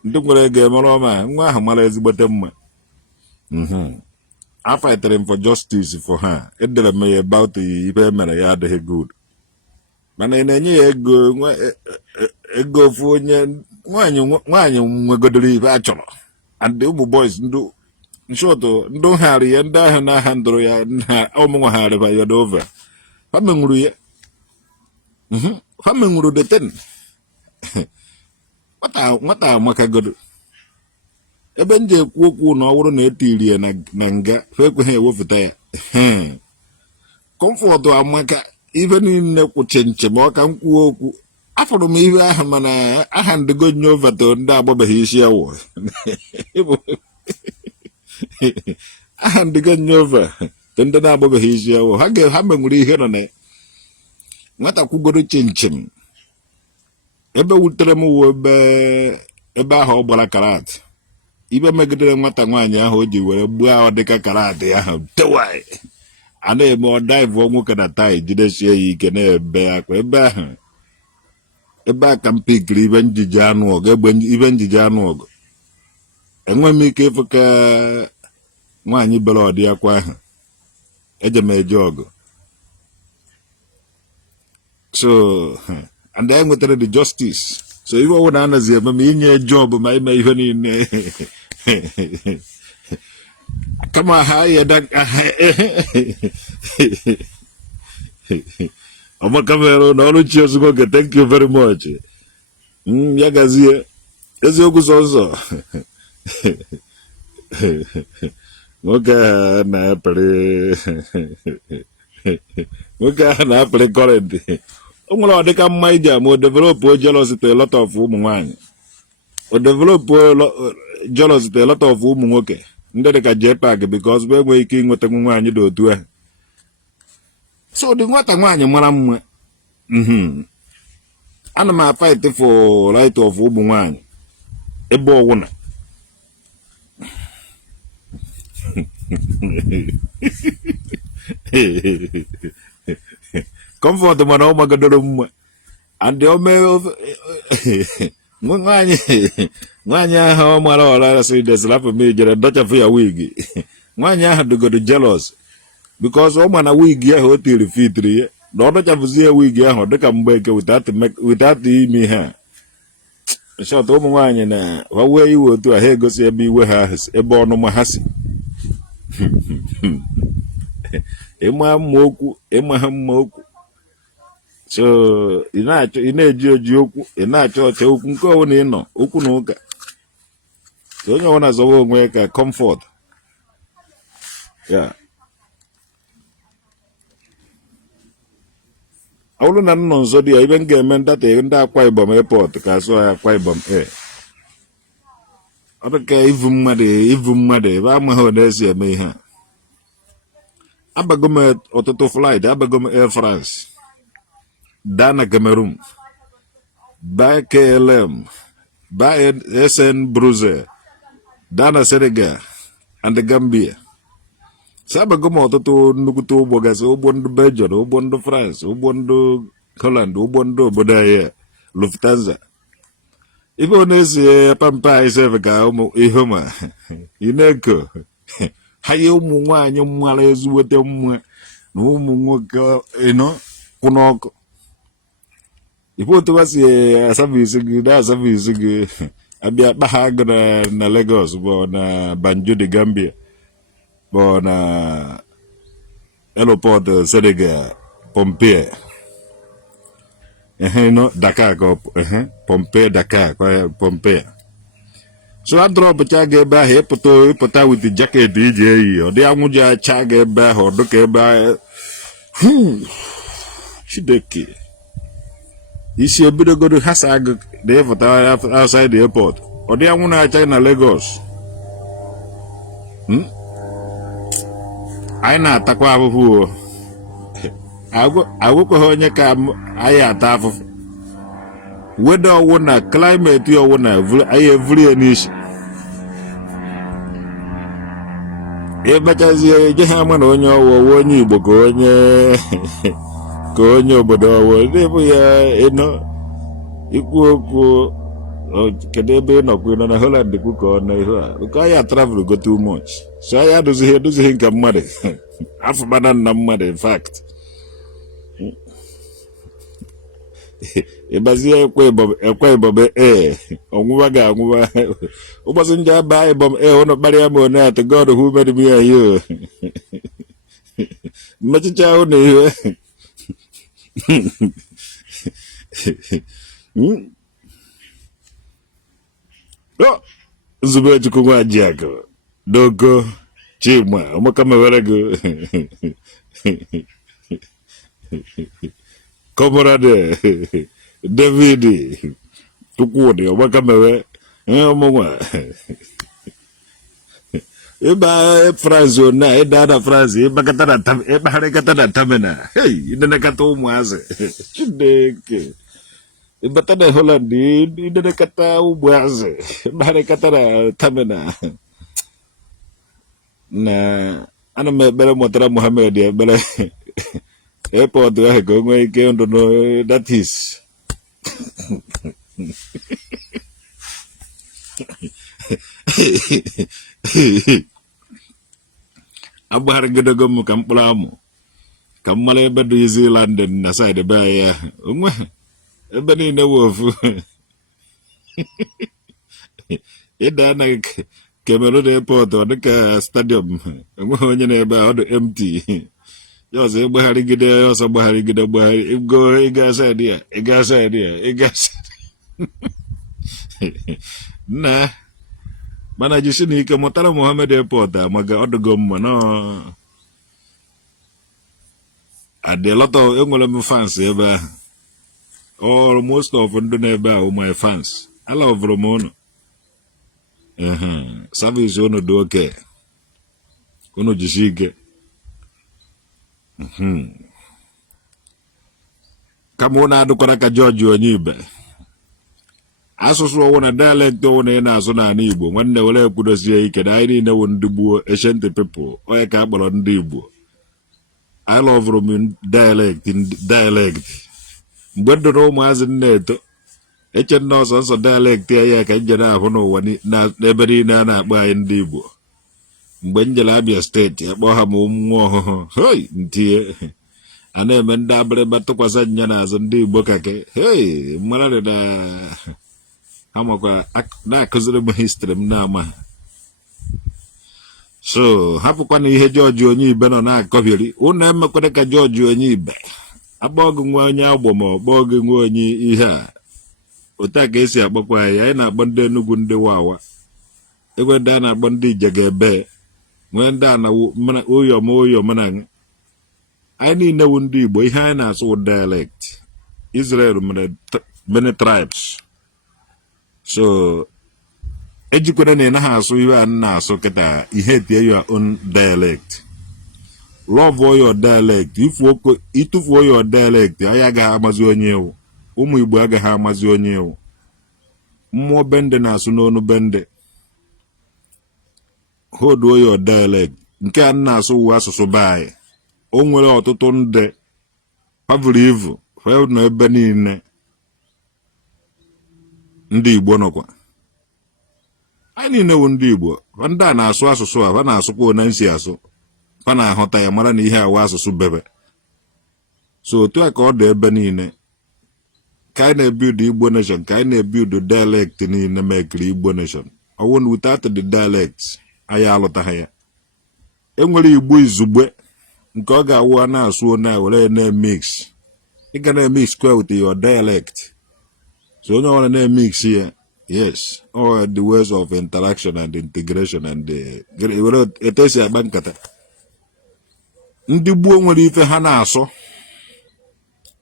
Ndị nwere ego mara ọma nwa ahụ mara ezigbote mma. I fight for justice for her. Edere m ya about ibe mere ya adịghị good. Mana ị na-enye ya ego ofu onye nwaanyị nwegodoro ibe a chọrọ. And ụmụ boys ndị InShot ndị nghara ya ndị ahụ na-aha ndụrụ ya ọmụnwagharịba ya over. Ha menwuru ya. Ha menwuru the ten. Nwata amakagodo. Ebe nje ekwu okwu na ọ bụrụ na etiri ya na nga ha ekweghị ewepụta ya. Comfort amaka ibe niile kwuche nche ma ọ ka m kwuo okwu. Afọrọ m ihe ahụ mana aha ndịgo nyovato ndị agbabeghị isi awọ. Aha ndịgo nyova ndị na-agbabeghị isi awọ. Ha menwere ihe nọ na ya. Nwata kwugoro chinchin. Ebe wutere m uwe ebe ahụ ọ gbara karat. Ibe megidere nwata nwaanyị ahụ o ji were gbuo ahụ dịka karat ahụ tewai. A na-eme ọ dive nwoke na tai jidesie ya ike na-ebe akwa ebe a ka m pikiri ibe njije anụ ọgụ ibe njije anụ ọgụ. Enwe m ike ịfụ ka nwaanyị bere ọdị akwa ahụ eje m eje ọgụ. So, and then we tell the justice. So if I want to answer, me in your job, my even in. Come on, higher that. I'm a camera, no cheers. Thank you very much. Yagazie. Ezi okwu sọsọ nwoke a na-apịrị kọrentị o nwere ọ dịka mma iji ama o developụ jealousy a lot of ụmụ nwaanyị o developụ jealousy a lot of ụmụ nwoke ndị dịka JPAC because bụ enweghị ike ịnweta nwaanyị dị otu ahụ so dị nwata nwaanyị mara mma ana m afight for right of ụmụ nwaanyị ebe ọwụna comfort mana ọ magodoro mma and o mee nwaanyị ahụ ọ mara ọra sị deslapụ m jere dọchafụ ya wig nwaanyị ahụ dịgodo jealous because ọ ma na wig ahụ o tiri fitri ya na ọ dọchafụzie wig ahụ dịka mgbeke without ime ha short ụmụ nwaanyị na ha wee iwe otu a ha egosi ebe iwe ha ebe ọnụma ha si ịma mma okwu ịma ha mma okwu so ị na-eji oji okwu ị na-achọ ọcha okwu nke ọbụla ị nọ okwu na ụka so onye ọbụla zọwa onwe ya ka comfort ya ọ bụrụ na m nọ nso dị ya ibe m ga-eme ndata ndị Akwa Ibom airport ka asụ ya Akwa Ibom air ọ dị ka ivu mmadụ ebe amaghị ụda esi eme ihe a abago m ọtụtụ flight abago m Air France daa na Cameroon baa KLM baa SN Brussels daa na Senegal and Gambia so abago m ọtụtụ nnukwute ụgbọ gasị ụgbọ ndị Belgium ụgbọ ndị France ụgbọ ndị Holland ụgbọ ndị obodo anyị Lufthansa ibe ọ na-esi pampa anyị sef ka ụmụ ihe ma ineko ha yi ụmụ nwaanyị mara ezigbote mma na ụmụ nwoke kwụ n'ọkụ ife otu ha si asavisi gị na-asavisi gị abịa kpa ha agụ na Lagos bụ na Banjul de Gambia bụ na airport Senegal Pompey Dakar Pompey Dakar Pompey so a drop cha ga ebe ahụ ịpụta with the jacket iji eyi ọ dị anwụ ji acha ga ebe ahụ ọ dịka ebe ahụ Chideke isi ebidogodo ha sa agụ na ịpụta outside the airport ọ dị anwụ na-acha na Lagos anyị na-atakwa afụfụ agwụkwaghị onye ka anyị ata afụfụ weda ọwụ na climate ọwụ na anyị evuri ya n'isi ịbachazie eje ha ama na onye ọwụ onye Igbo ka onye obodo ọwụ n'ebu ya ikwu okwu kedu ebe ịnọkwa ịnọ na Holland kwu ka ọ na ihu a nke anyị travel go too much so anyị adozighị nke mmadụ afụbana nna mmadụ in fact ịbazie ekwe Ibom ọnwụwa ga-anwụwa ụbọchị ndị aba Ibom ụnụ kparịa m one at God who made me and you mmechicha ahụ na ihe Nzubechukwu Nwajiakụ Dogo Chima ọmaka mewere gị Comrade David Tukwudi ọmaka mewe ọmụnwa ịba France na ịda na France ịkpagharịkata na terminal ịdenekata ụmụazị Chineke ịbata na Holland ịdenekata ụmụazị ịkpagharịkata na terminal na ana m ekpere mụtara Mohammed ekpere airport ahụ ka o nwee ike ndụ that is agbagharịgodogo m ka mkpụrụ amụ Kamala ebe New Zealand na side be ya. Onwe ebe niile wofu. Ịda na Cameroon airport ọ dịka stadium. Onwe onye na-ebe ọ dị empty. Ya ọzọ ịgbagharịgide ya ọsọ gbagharịgide go ịga side ya ịga side ya ịga na mana jisi na ike mụtara Mohammed airport maka ọdụgo mma no adị lot of enwere m fans ebe ahụ or most of ndị na-ebe ahụ my fans I love unu service unu dị oke unu jisi ike kama unu adụkwara ka George onye ibe asụsụ ọwụ na dialect ọwụ na ị na-asụ n'ala Igbo nwanne were ekwudosie ike na anyị niile wụ ndị Igbo ancient people onye ka a kpọrọ ndị Igbo I love m dialect mgbe ndụ na ụmụazị na-eto eche nna ọsọ nsọ dialect ya ka njere ahụ n'ụwa n'ebe niile a na-akpọ anyị ndị Igbo mgbe njere Abia steeti akpọ ha ma nwa ọhụhụ hoi ntie a na-eme ndị abịrịba tụkwasị nya n'azụ ndị Igbo kake hei mara na ha makwa na-akụziri m histrị m na-ama so hapụkwa na ihe George onye ibe nọ na-akọbiri unu emekwara ka George onye ibe akpọọ gị nwa onye agbọ ma ọ kpọọ gị nwa onye ihe a otu a ka esi akpọkwa anyị na-akpọ ndị Enugu ndị wawa egwe ndị a na-akpọ ndị Ijegebe nwee ndị a na ụyọ mana anyị niile wu ndị Igbo ihe anyị na-asụ dialect Israel many tribes so ejikwere na ị naghị asụ ihe a na-asụ kịta ihe tie your own dialect love your dialect ịtụfuo your dialect anyị agaghị amazi onye ewu ụmụ Igbo agaghị amazi onye ewu mmụọ bende na-asụ n'onu bende hold your dialect nke a na-asụ uwe asụsụ be anyị o nwere ọtụtụ ndị pavụrụ ivu na ebe niile ndị Igbo nọkwa anyị niile wụ ndị Igbo ndị a na-asụ asụsụ a ha na-asụkwa na nsi asụ ha na-ahụta ya mara na ihe awa asụsụ bebe so otu a ka ọ dị ebe niile ka anyị na-ebuild Igbo nation ka anyị na-ebuild dialect niile mekiri Igbo nation ọwụ na without the dialect anyị alụtaghị ya enwere Igbo izugbe nke ọ ga-awụ a na-asụ na were na-emix ị ga na-emix kwa with your dialect so onye ọbụla na-emix ya yes all the ways of interaction and integration and etu esi agba nkata ndị gboo nwere ife ha na-asọ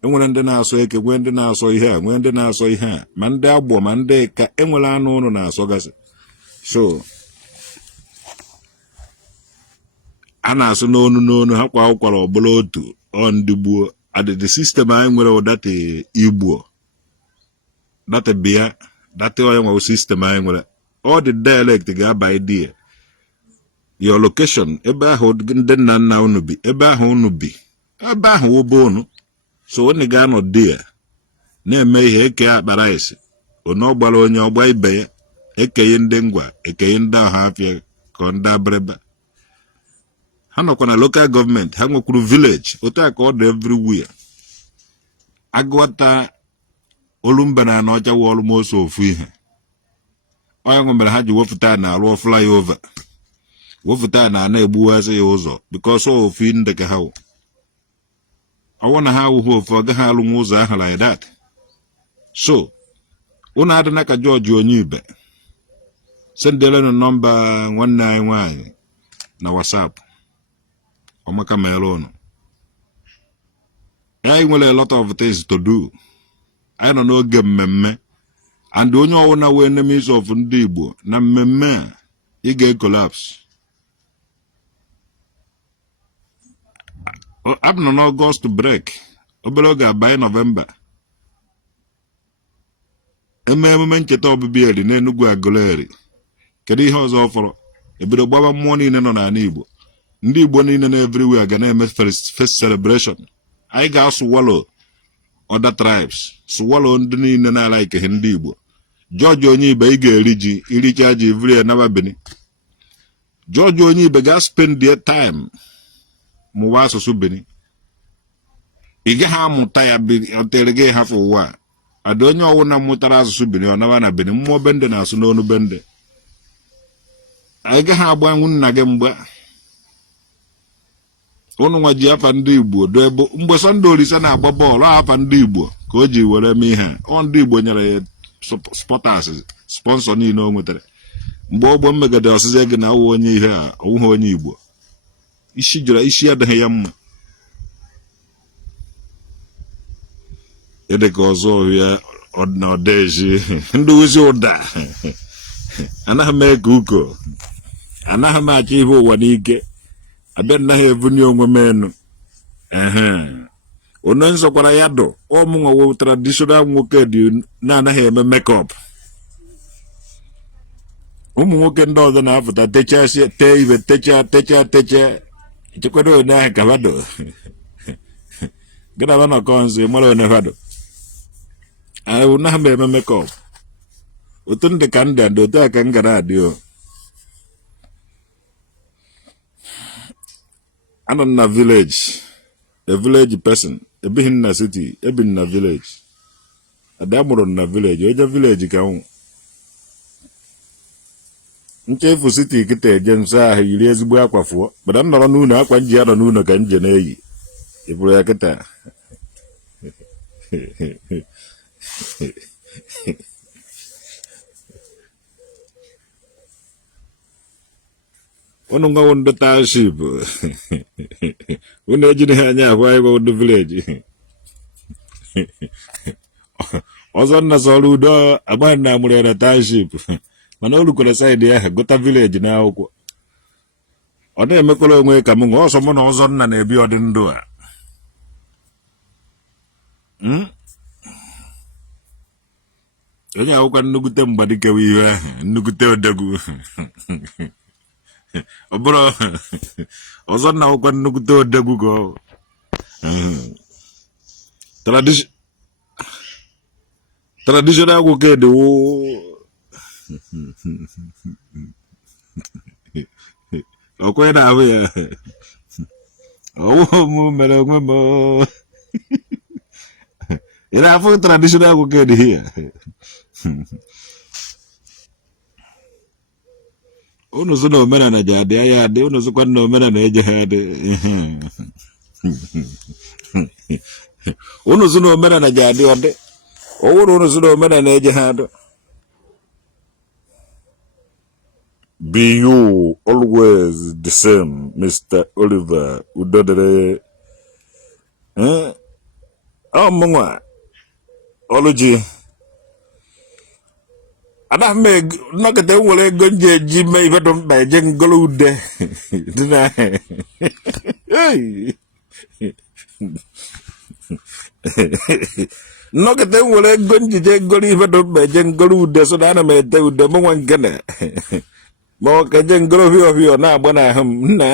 enwere ndị na-asọ eke nwee ndị na-asọ ihe a nwee ndị na-asọ ihe a ma ndị agbọ ma ndị ka enwere anụ ụlọ na-asọgasị so a na-asụ n'onu ha kwa ụkwara ọbụla otu ọ ndị gboo adịdị sistem anyị nwere ụdata Igbo data bịa data onye nwe sistem anyị nwere all the dialect ga-aba idea your location ebe ahụ ndị nna nna unu bi ebe ahụ unu bi ebe ahụ ụbọ unu so onye ga-anọ dị ya na-eme ihe eke akpara isi onye ọgbara onye ọgba ibe ya ekenye ndị ngwa ekenye ndị ahụ afịa ka ndị abịrịba ha nọkwa na local gọọmenti ha nwekwuru village otu a ka ọ dị everywhere agụta olumbe na ọcha wụ almost ofu ihe onye nwe mere ha ji wefụta na alụ flyover wefụta na na-egbuwasị ya ụzọ because ofu ndị ka ha ọwụ na ha awụghị ofu ọ gaghị alụ nwa ụzọ ahụ like that so unu adịna ka George onye ibe sendelenu nọmba nwanne anyị nwaanyị na WhatsApp ọmaka mere ụnụ anyị nwere a lot of things to do anyị nọ n'oge mmemme and onye ọwụna wee enemies of ndị Igbo na mmemme a ị ga-collapse abụ nọ n'Ọgọst break obere oge abanye Nọvemba emume ncheta ọbịbịa eri n'Enugu Aguleri kedu ihe ọzọ fọrọ ebido gbaba mmụọ niile nọ n'ala Igbo ndị Igbo niile na everywhere ga na-eme first celebration anyị ga-asụwalo other tribes sụwalo ndị niile na-ala ikehe ndị Igbo George onye ibe ị ga-eri ji iricha ji ivrie naba Benin George onye ibe ga spend their time mụwa asụsụ Benin Ige ha muta ya otelege ha for wa. Adonyo wona mutara asụsụ Benin ọnawa na Benin mmụọ bende na asụ n'onu bende. Ige ha agba nna gị mgbe. Unu nwa ji afa ndị Igbo do ebe mgbe Sunday Olise na-agba bọọlụ afa ndị Igbo ka o ji were mee ihe. Ọ ndị Igbo nyere supporters sponsor niile o nwetara. Mgbe ọgbọ mmegede ọsịze gị na awụ onye ihe a ọwụghị onye Igbo. Isi jụrụ isi adịghị ya mma. Ede ka ọzọ ya ọdịnaọdeji ndị uzi ụda anaghị m eke uko anaghị m achọ ihe ụwa n'ike abịa naghị ebunye onwe m enu onye nzọkwara ya dụ ọmụnwa wụ traditional nwoke dị na-anaghị eme makeup ụmụ nwoke ndị ọzọ na-apụta techasị tee ibe techa echekwado onye ahụ ka vado gị na ba nọkọ nso mara onye vado ahụ na ha eme makeup otu ndị ka ndị adị otu a ka m gara adị o anọ na village a village person ebighị na city ebi na village adị amụrụ na village oje village ka nwụ nchefu city kịta eje nso ahụ yiri ezigbo akwa fụọ mana m nọrọ n'ụlọ akwa nji ya nọ n'ụlọ ka nje na-eyi ịbụrụ ya kịta unu nwa ndị township unu ejiri ha anya ahụ anyị ndị village ọzọ nna sọrọ udo agbaghị na amụrụ ya na township mana o rukwara saịdị ahụ gụta village n'akwụkwọ ọ na-emekwara onwe ka m nwe ọsọ mụ na ọzọ nna na-ebi ọdị ndụ a onye akwụkwọ nnukute mgbadikewa ihe ahụ nnukute odegwu ọ bụrụ ọzọ na akwụkwọ nnukute odegwu ka traditional nwoke edewo okwe na-ahụ ya ọwụ m mere onwe m ị na-afụ traditional nwoke dị ya unu so na omenala ji adị ya adị unu sokwa na omenala eje ha adị unu so na omenala ji adị ọdị ọwụrụ unu so na omenala eje ha adị be you always the same Mr. Oliver Udodere ọmụnwa ọlụji ana m nọkịta nwere ego nji eji mee ife dị mkpa eje ngolo ude dị na nnọkịta nwere ego njije ngolo ife dị mkpa eje ngolo ude so na ana m ete ude m nwa nkene ma ọ ka eje ngolo hio na-agba n'ahụ m nna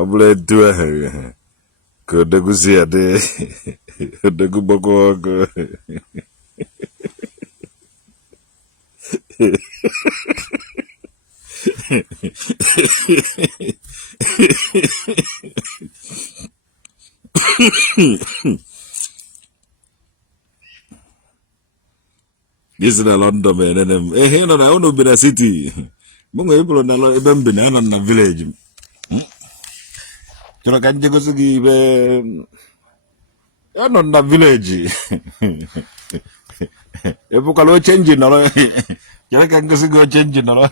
ọ bụla edu ahụ ka odegwu si adị odegwu gbakwa ọgụ This is na London man ehe nọ na unu bi na city mụ nwe ịbụrụ na ebe m bi na anọ na village chọrọ ka nje gosi gị ibe anọ na village ebukwala oche nji nọrọ chọrọ ka ngosi gị oche nji nọrọ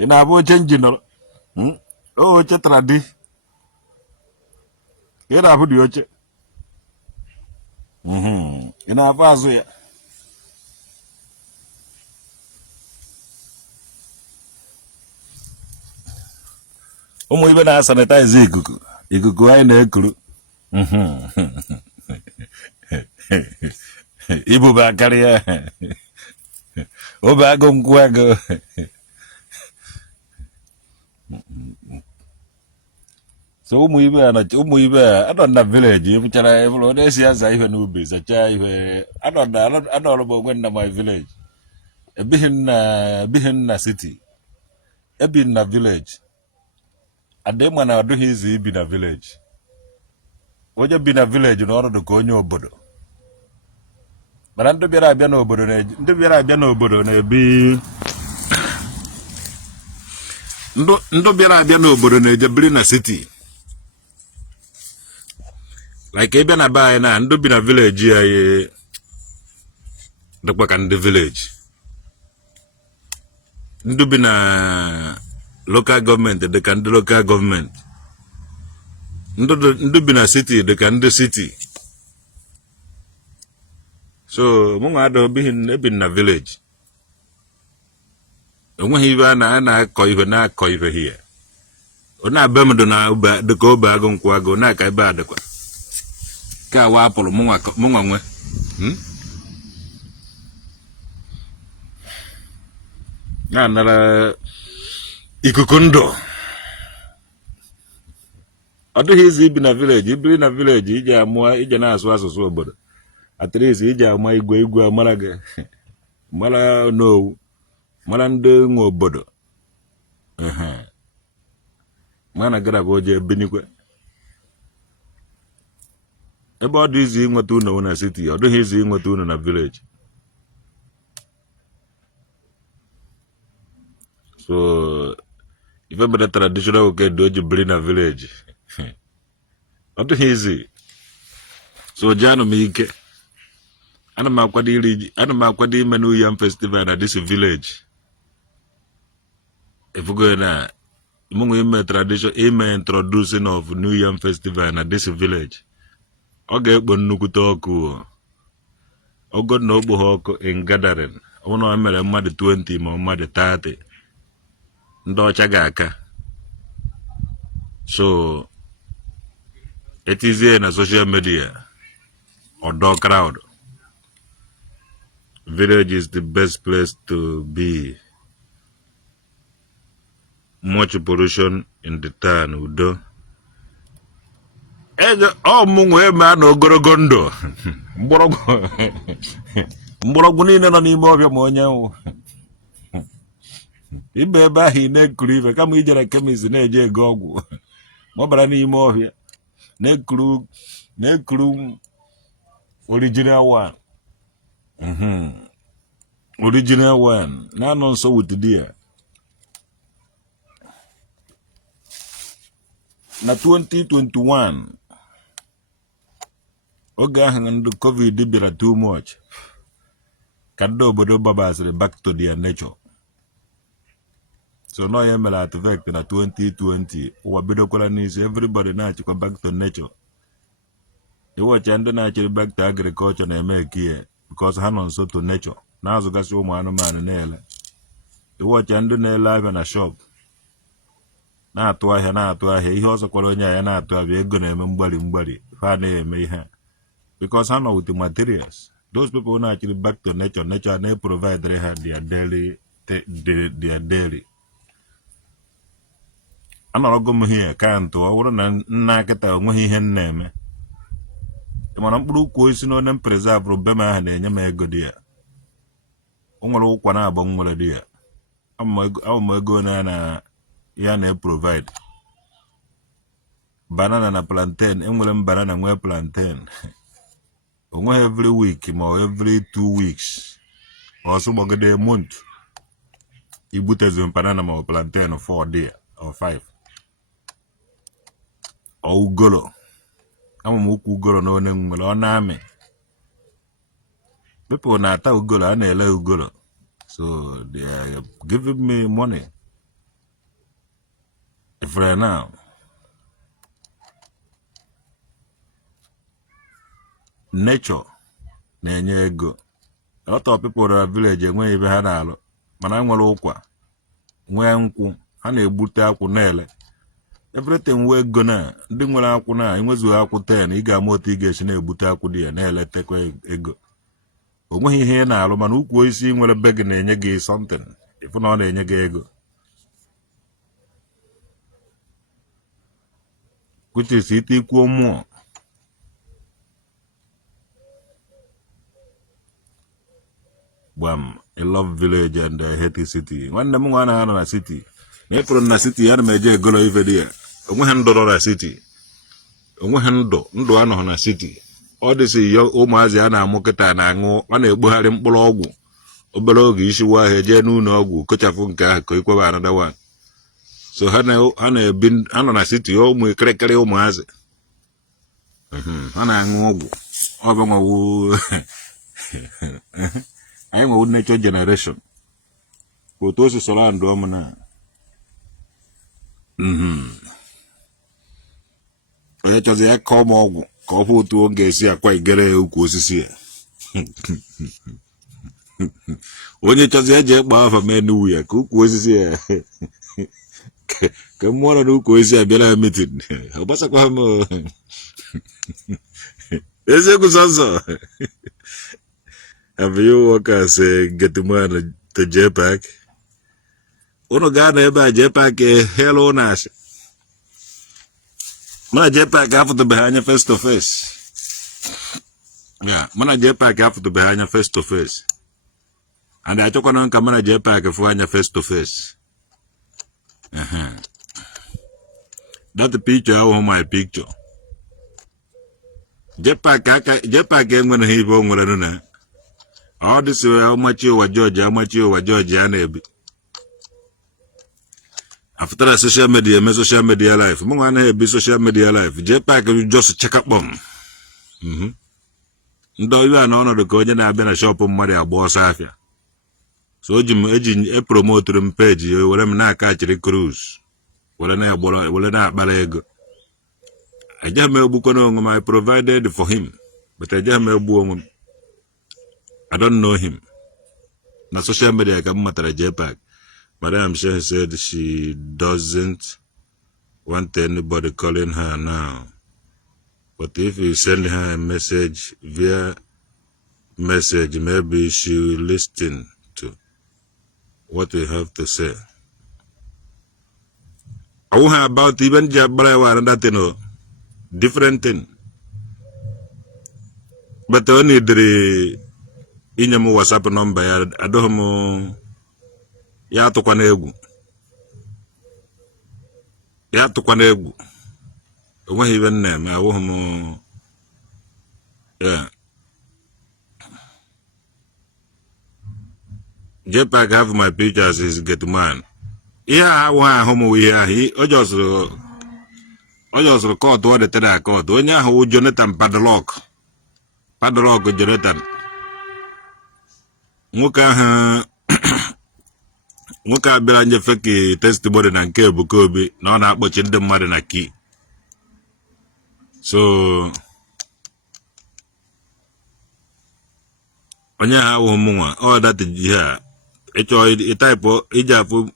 ị na-abụ oche nji nọrọ oche tradi ị na-abụ dị oche ị na-afụ azụ ya ụmụ ibe na-asanitize ikuku anyị na-ekuru ibuba karịa obe agụ nkwụ agụ So ụmụ ibe a anọ na village ebuchara ebụrụ onye si aza ihe n'ubi zachaa ihe anọrọ m onwe na my village ebighị na city ebi na village adịma na ọdụghị izu ibi na village onye bi na village na ọrụ dị ka onye obodo mana ndị bịara abịa n'obodo na-ebi ndị bịara abịa n'obodo na-eje biri na city like ebe na be anyị na ndị bi na village anyị dịkwa ka ndị village ndị bi na local government dị ka ndị local government ndị bi na city dị ka ndị city so mụnwa adịghị ebi na village onweghị ibe a na-akọ ihe na-akọ ihe here ọ na-abịa m dịka obe agụ nkwụ agụ na-aka ebe a dịkwa ka awa apụrụ mụnwa nwe na-anara ikuku ndụ ọ dịghị izi ibi na village ibiri na village ije na-asụ asụsụ obodo atịrịsị ije ama igwe mara gị mara n'owu mara ndị nwe obodo mana gara bụ oje ebinikwe ebe ọ dị izi inweta unu na city ọ dịghị izi inweta unu na village so ife mere traditional Okeke o ji biri na village ọ dịghị izi so janụ m ike ana m akwado ime New Yam Festival na this village efugo na mụnwe ime introducing of New Yam Festival na this village ọ ga-ekpo nnukwute ọkụ ogo na ogbo ha ọkụ in gathering ụnọ mere mmadụ 20 ma mmadụ 30 ndị ọcha ga-aka so etizie na social media odo crowd village is the best place to be much pollution in the town udo ọmụnwe eme a na ogologo ndụ mgbọrọgwụ niile nọ n'ime ọbịa ma onye nwụ ibe ebe ahụ ị na-ekuru ife kama ijere kemis na-eje ego ọgwụ ma ọ bara n'ime ọhịa na-ekuru original one na-anọ nso with dia na 2021 oge ahụ ndị covid bịara too much ka ndị obodo gbabasịrị back to their nature so no ya mere artifact na 2020 ụwa bidokwara n'isi everybody na-achịkwa back to nature iwecha ndị na-achịrị back to agriculture na-eme ekie because ha nọ nso to nature na-azụgasị ụmụ anụmanụ na-ele iwecha ndị na-ele ahịa na shop na-atụ ahịa ihe ọzọ kwara onye ya na-atụ abịa ego na-eme mgbari ha na-eme ihe because ha nọ with the materials those people na-achịrị back to nature na-provide ha their daily anọrọgo m ihe ka ntụ ọ bụrụ na nna akịta onweghị ihe m na-eme mana mkpụrụ ukwu osisi na onye m preserve be m ahụ na-enye m ego dị ya o nwere ụkwa na-agba nwere dị ya abụ m ego na ya na-provide banana na plantain enwere m banana nwee plantain onweghị every week ma every 2 weeks ọsọ gbagide month igbutezi banana ma plantain 4 day or 5 ugolo ama m ukwu ugolo na onye nwere ọ na-amị people na-ata ugolo a na-ele ugolo so they are giving me money if right now nature na-enye ego a lot of people na village enweghị ebe ha na-alụ mana nwere ụkwa nwee nkwụ ha na-egbute akwụ na-ele everything wee ego na ndị nwere akwụ na enwezughị akwụ 10 ị ga-ama otu ị ga-esi na-egbute akwụ dị ya na-eletekwa ego onweghị ihe na-alụ mana ukwu osisi nwere be gị na-enye gị something ịfụ na ọ na-enye gị ego which is it equal more. Bam, I love village and I hate the city. One day I am in a city. Me from the city, I am a go over there. We handle the city. We handle ndo na city. All this young ụmụazị a na-amụkịta na-aṅụ a na-egbugharị mkpụrụ ọgwụ obere oge isi wa ahụ jee n'ụlọ ọgwụ kochapụ nke ahụ ka ikwebe another one. So ha na-ebi anọ na city ụmụ kịrịkịrị ụmụazị ha na-aṅụ ọgwụ ọbụnwawu anyị nwewu nature generation otu o si sọrọ ndụ ọmụ na onye chọzi ya ka ọmụ ọgwụ ka ọ bụ otu ọ ga-esi akwa igere ya ukwu osisi ya onye chọzi ya jee kpaa afa mee n'uwu ya ka ukwu osisi ya ka mmụọ nọ n'ukwu osisi ya bịara ya meeting ọ gbasakwa m eziokwu sọnsọ. Have you worked as a Getuman to JPAC? Uno Ghana eba JPAC hello Nash. Mana JPAC after the behind face to face. Yeah, mana JPAC after the behind face to face. And I took on Kamana JPAC for face to face. That picture of my picture. JPAC came when he won. All this how much you were George, and after the social media, my social media life, be social media life. JPAC you just check up bomb. Though you are none of the coach and I've been a shop on Maria Boss Afia. So Jim a promoter page, you will not catch the cruise. Will not balego. I just made book on my provided for him, but I just made woman. I don't know him. Na social media I come matter JPAC. Mariam said she doesn't want anybody calling her now. But if you send her a message via message, maybe she will listen to what you have to say. I won't have about even Jabra and that different thing. But only the inyamu WhatsApp number ya adomo ya tukwana egwu onwe even name awohom yeah JPAC have my pictures is get man yeah wa homo we here o just record what the tada record onye ahụ Jonathan Padlock Jonathan nwoke abịara nye fake testimony na nke Ebuka Obi na ọ na-akpọchi ndị mmadụ na ki. So onye ahụ ụmụnwa all that here ịchọ type iji afụ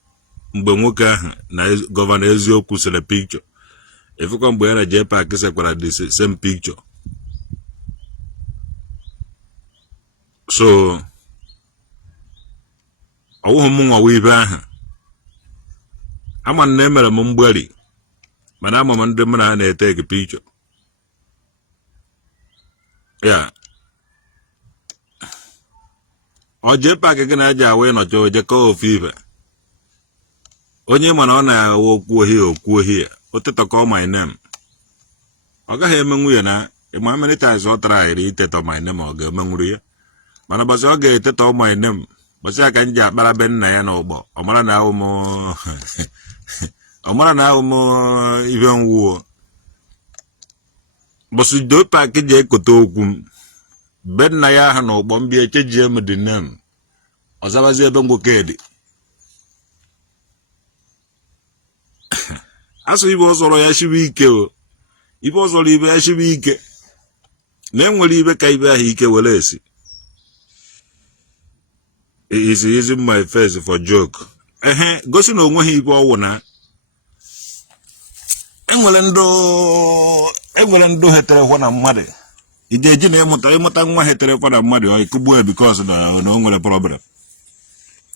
mgbe nwoke ahụ na gọvanọ eziokwu sere picture efukwa mgbe ya na JPAC sekwara the same picture. So ọwụhụmụnwa wibe ahụ ama na emere m mgberi mana ama m ndị mmadụ na-eteke picture ya ọ JPAC gị na-aja awe nọcha oje ka ofu ibe onye mana ọ na-awa okwu ohie otetọkọ my name ọ gaghị eme nwunye na ịma many times ọ tara ahịrị itetọ my name ọ ga-emenwuru ya mana basi ọ ga-etetọ my name basi aka nji akpara be nna ya n'ụgbọ ọ mara na ahụ m ibe nwuo basi JPAC ji ekote okwu m be nna ya ahụ n'ụgbọ mbịa echejie m dị name ọzabazi ebe nwoke dị asụ ibe ọzọrọ ya shibe ike o ibe ọzọrọ ibe ya shibe ike na enwere ibe ka ibe ahụ ike were esi. Is using my face for joke. Gosi na onwe ha ibe ọwụ na enwere ndụ hetere kwa na mmadụ ije eji na ịmụta nwa hetere kwa na mmadụ ọ ikugbu because na o nwere problem.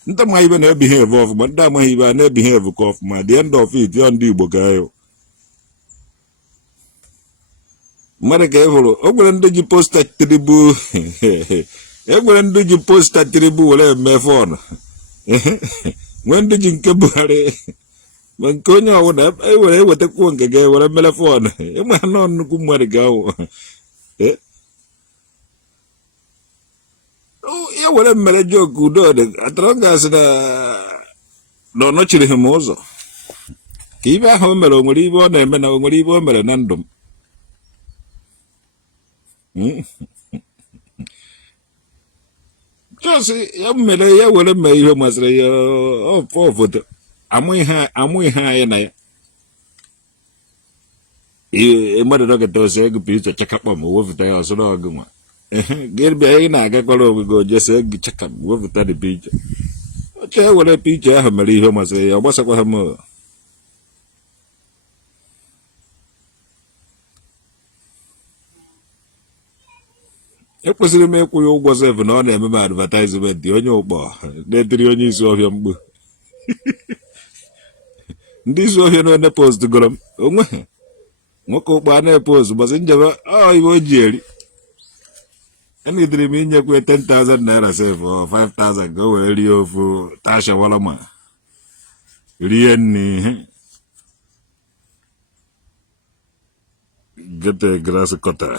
Ndị ma ibe na-ebehave ọfụma ndị amaghị ibe a na-ebehave ka ọfụma the end of it ya ndị Igbo ga-ayo Marika evolo. Ogwere ndị ji posta tribu. Egwere ndị ji posta tribu were me phone. When ndị ji nke Buhari. Ma nke onye ọwụna ewere ewetakwu nke ga were mele phone. Ịma nọ nnukwu mmadụ ga-awụ. Ya were mmere joke udo dị. Atara gasị na ọnọchiri m ụzọ. Ka ibe ahụ o mere o nwere ibe ọ na-eme na o nwere ibe o mere na ndụ m. Just ya mere ya were mee ihe masịrị ya foto amụ ihe anyị na ya mmadụ dọkịta ose ego picha chakakpọ ma wepụta ya ọsọrọ ọgụ nwa gị bịa ị na-agakwara ogige jesi ego chaka wepụta dị picha oche ya were picha ahụ mere ihe masịrị ya ọ gbasakwa ha m ekwesịrị m ịkwụ ya ụgwọ sef na ọ na-eme m advertisement onye ụkpọ na-etiri onye isi ọhịa mgbu ndị isi ọhịa na post goro m onwe nwoke ụkpọ a na-epost gbasị njebe iwe o ji eri enidiri m inyekwa 10,000 naira sef ọ 5,000 ka o wee rie ofu tashawala ma rie nni get a grass cutter.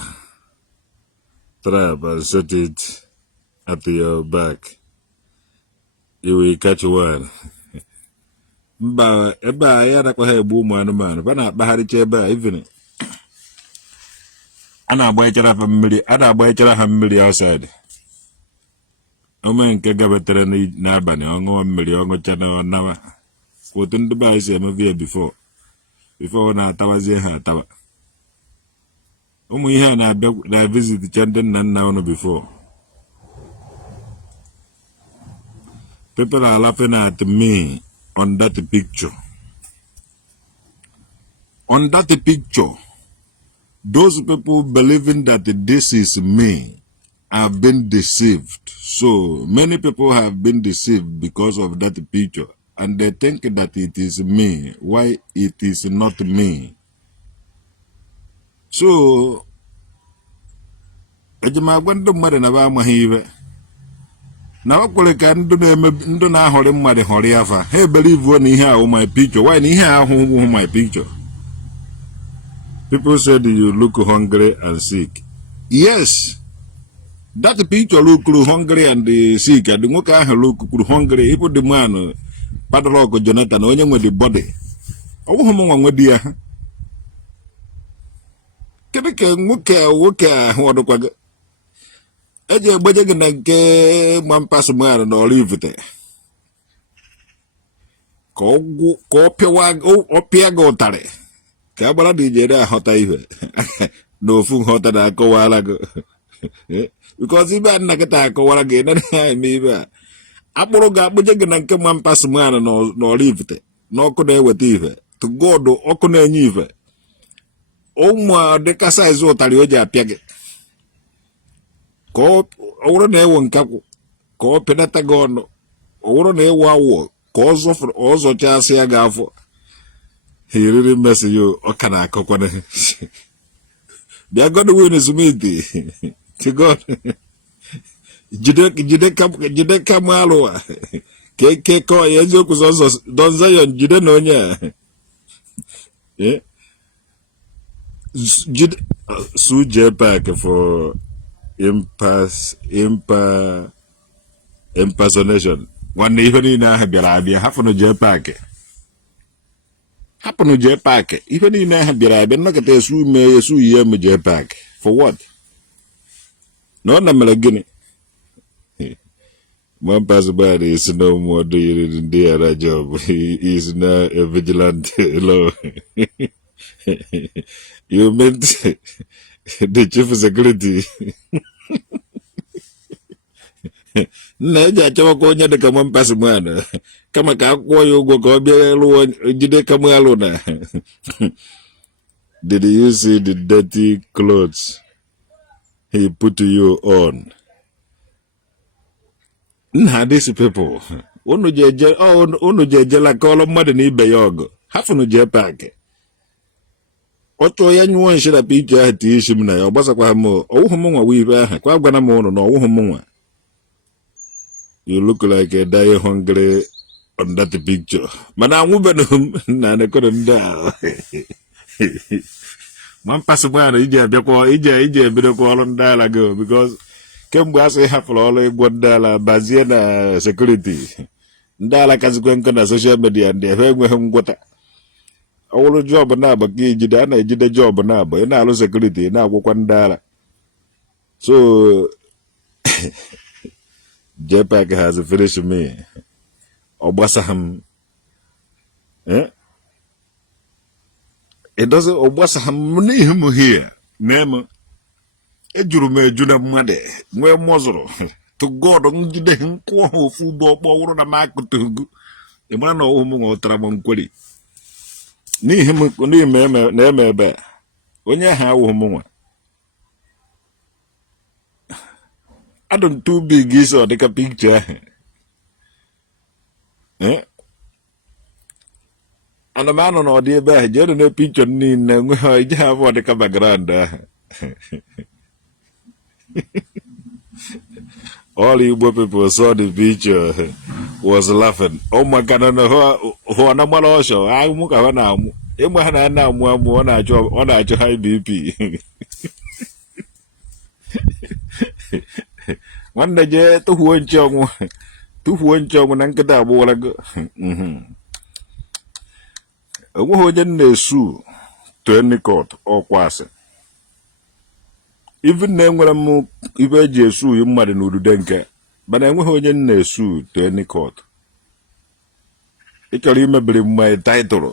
Trap and set it at your back. You will catch one. Mba ebe a ya nakwa ha egbu ụmụ anụmanụ ba na-akpagharịcha ebe a even a na-agbanyechara ha mmiri outside. Ome nke gabetere n'abalị ọṅụọ mmiri ọṅụcha na ọnawa otu ndị be anyị si emevi ya before ọ na-atawazie ha atawa. Ụmụ ihe a na-abịa na visit cha ndị nna nna ụnụ before. People are laughing at me on that picture. On that picture, those people believing that this is me have been deceived. So many people have been deceived because of that picture. And they think that it is me. Why it is not me? So, ejima gwa ndị mmadụ na ba amaghị ibe na ọ kwere ka ndị na-ahọrị mmadụ họrị afa ha ebelivuo na ihe ahụ my picture. Why na ihe ahụ my picture? People said you look hungry and sick. Yes, that picture look hungry and sick. And the nwoke ahụ look hungry. Even the man Padlock Jonathan onye nwe the body. Ọ bụghị m nwa nwe di ya. Kedu ka nwoke ahụ ọdụkwa gị eji egbeje gị na nke ma mpasụ mara na ọrụ ivute ka ọ pịa gị ụtarị ka agbara dị ijere aghọta ihe na ofu nghọta na-akọwara gị because ibe a nna kịta akọwara gị na eme ibe a akpụrụ gị akpụje gị na nke ma mpasụ mara na ọrụ ivute na ọkụ na-eweta ihe to God ọkụ na-enye ihe ụmụ dịka saiz ụtarị o ji apịa gị ka ọ wụrụ na ewo nkakwụ ka ọ pịnata gị ọnụ ọ wụrụ na ewo awụ ka ọ zọchasị ya gị afọ ha eriri mmesi ya ọ ka na-akọkwana bịa Godwin Smith jide kamalụ a ka kọọ ya eziokwu sọsọ Don Zion jide na onye a Sue JPAC for impersonation. One even in a Habirabia, happen to JPAC. Even in a Habirabia, look at this, we may sue you, JPAC. For what? No, number guinea. One passerby is no more doing their job. He is now a vigilant law. You meant the chief of security. Naja Chawakonya de Kaman Passamana. Kamaka, you go Jide Kamalona. Did you see the dirty clothes he put you on? Nah, these people. Unu jejela call mother ni beyog. Half on JPAC. Ocho ya nyuo nshira picture ati ishim na ya obasa kwa mo owuhu munwa wibe aha kwa gwana mo no owuhu munwa. You look like a die hungry on that picture. Mana wubenum na ne kono nda. Man pass bwana ije abekwa ije ebido kwa olo ndala go because kemgbe asị hapụrụ ọrụ ịgwọ ndala bazie na security ndala kazikwe nke na social media ndị ebe enweghị ngwọta ọwụrụ job na-agba ka ijide a na-ejide job na-agba ị na-alụ security ị na-agwụkwa ndala so JPEG has finished me ọ gbasaghị m it doesn't ọ gbasaghị m n'ihi m here na-eme ejuru m eju na mmadụ nwee mọzụrụ to God njide nkwụ ha ofu ugbo ọkpọ wụrụ na m akụtụgo ị mara na ọwụ m nwụtara m nkweri n'ihi m na-eme ebe onye ha awụghị m nwa adụ m too big isi ọ dịka picture ahụ ana m anọ n'ọdị ebe ahụ jee na picture niile nwe ha ije ha abụọ dịka background ahụ all Igbo people saw the picture was laughing. Oh my God, who na mara osho ai mu ka na amu e mu ha na amu ọ na-achọ high BP nwanne je tuhuo nchọnwụ na nkịta agbụwara go onweghị onye na-esu to any court ọkwasị even na enwere m ibe eji esu mmadụ n'udude nke mana enweghị onye na-esu to any court ị chọrọ imebiri my title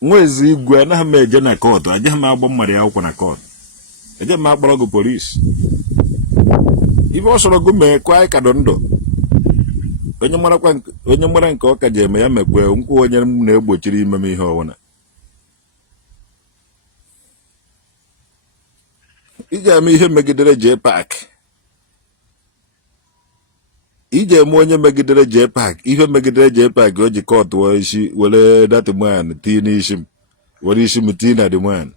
nwezi igwe anaghị m eje na court ajeghị m agba mmadụ akwụkwọ na court eje m akpọrọ gị polisi ibe ọ sọrọ gị mee kwa ka dọ ndụ onye mara nke ọ ka ji eme ya mekwe nkwa onye m na-egbochiri ime m ihe ọwụna ije eme ihe megidere JPEG ije eme onye megidere JPEG ihe megidere JPEG o ji kọtụọ isi were that man tii n'isi m were isi m tii na the man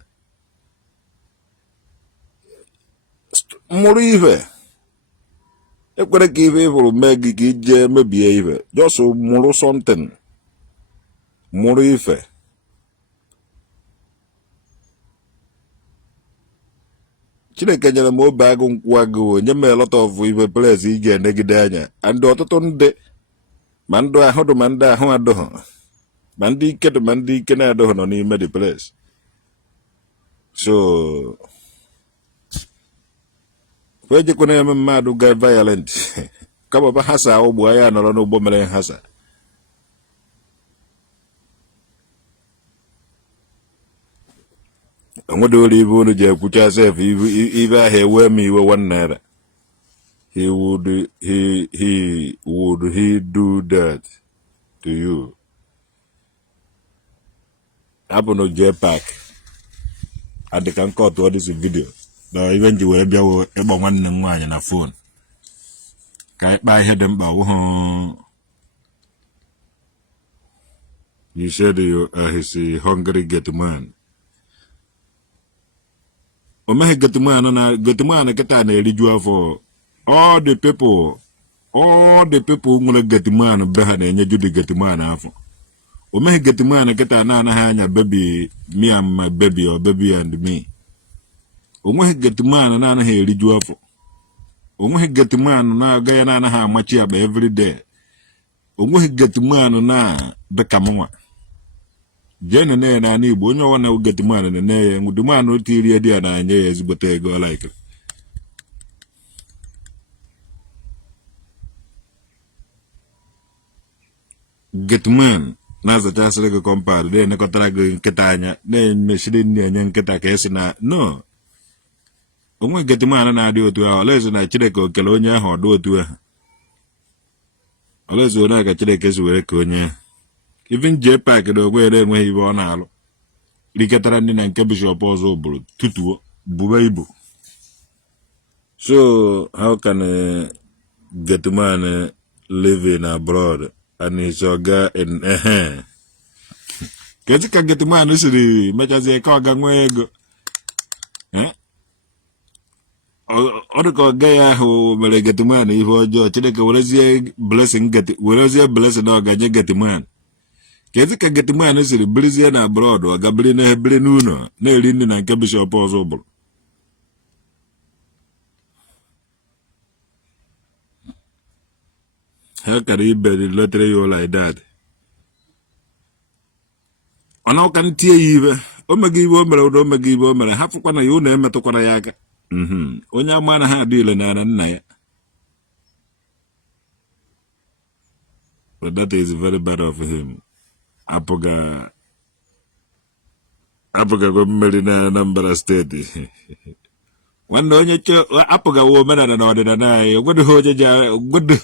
mụrụ ihe ekwere ka ihe ịhụrụ mee gị ka ije mebie ihe just mụrụ something mụrụ ife Chineke nyere m obi agụ nkwụ agụ nye m a lot of ife place ị ga-enegide anya and ọtụtụ ndị ma ndụ ahụ dị ma ndị ahụ adụghị ma ndị ike dị ma ndị ike na-adụghị nọ n'ime the place so wee jekwana eme mmadụ ga violent kama ba hasa ụgbọ ya nọrọ n'ụgbọ mere nhasa onwede ori ibe unu ji ekwucha sef ibe ahụ ewe m iwe 1 naira would he do that to you happen to JPEG adịka nkọtụ ọ dịsị vidio na ibe nji wee bịa ịgba nwanne m nwaanyị na fon ka ịkpa ihe dị mkpa wụhụ you said you are his hungry get man omehe getman kịta na-eriju afọ all the people nwere getman be ha na-enyeju the getman afọ omehe getman kịta na-anaghị anya baby me and my baby or baby and me onweghị getman na-anaghị eriju afọ onweghị getman na-aga ya na-anaghị amachi akpa everyday onweghị getman na beka mụnwa jee nene na ana Igbo onye ọwa na getman nene ya ngwuduman otu iri dị ya na-anye ya ezigbote ego like getman na-azachasịrị gị kọmpad na-enekọtara gị nkịta anya na-emechiri nne enye nkịta ka esi na no onwe getman na-adị otu ahụ olezi na Chineke okele onye ahụ ọdụ otu ahụ olezi onye ka Chineke si were ka onye ahụ even JPEG na ogwe enweghị ibe ọ na-alụ riketara ndị na nke bishọp ọzọ bụrụ tutuo bube ibu so how can a getman live in abroad and his oga in Kezi ka getiman siri mechazie ka ọ ga nwee ego. Ọ dị ka ọga ya ahụ mere getiman ihe ọjọọ, Chineke werezie blessing ọ ga-nye getiman. Kezi ka getiman siri birizie na abroad ọ ga-biri n'ebiri n'ụlọ na-eri nri na nke bishọp ọzọ bụrụ. How can he be the lottery you like that? On how can you Omegibo Omegibo Mere half one of you name at Okoyaka? When your man had deal in an. But that is very bad of him. Apoga go marry na number state. One on your Apoga woman and an ordinary. What the whole good.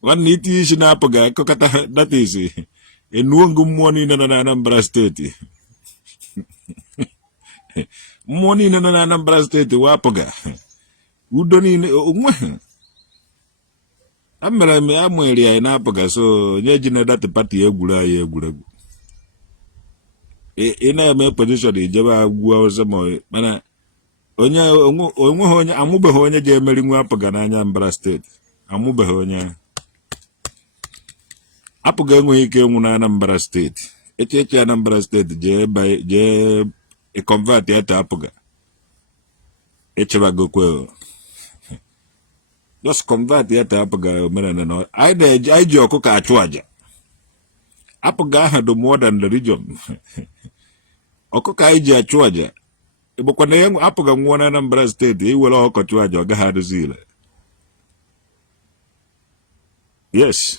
One need to use an Apoga, Kokata, that is it. In one good morning in an Anambra state. Morning in an Anambra state, Wapoga. Who don't need I'm in Apoga, so Yajina that the party Egula. In a position, the Java was a more mana. Onya, Amubahonia, Jamering Wapoga, Anambra state. Amubahonia. Apoga came on Anambra state. Anambra state, a convert yet Apoga. Go just convert yet Apoga, Meran. I joke a chuaja. Apoga had more than the region. Okoka ija chuaja. But when the young Apoga won Anambra state, he will all chuaja, Gahad Zila. Yes.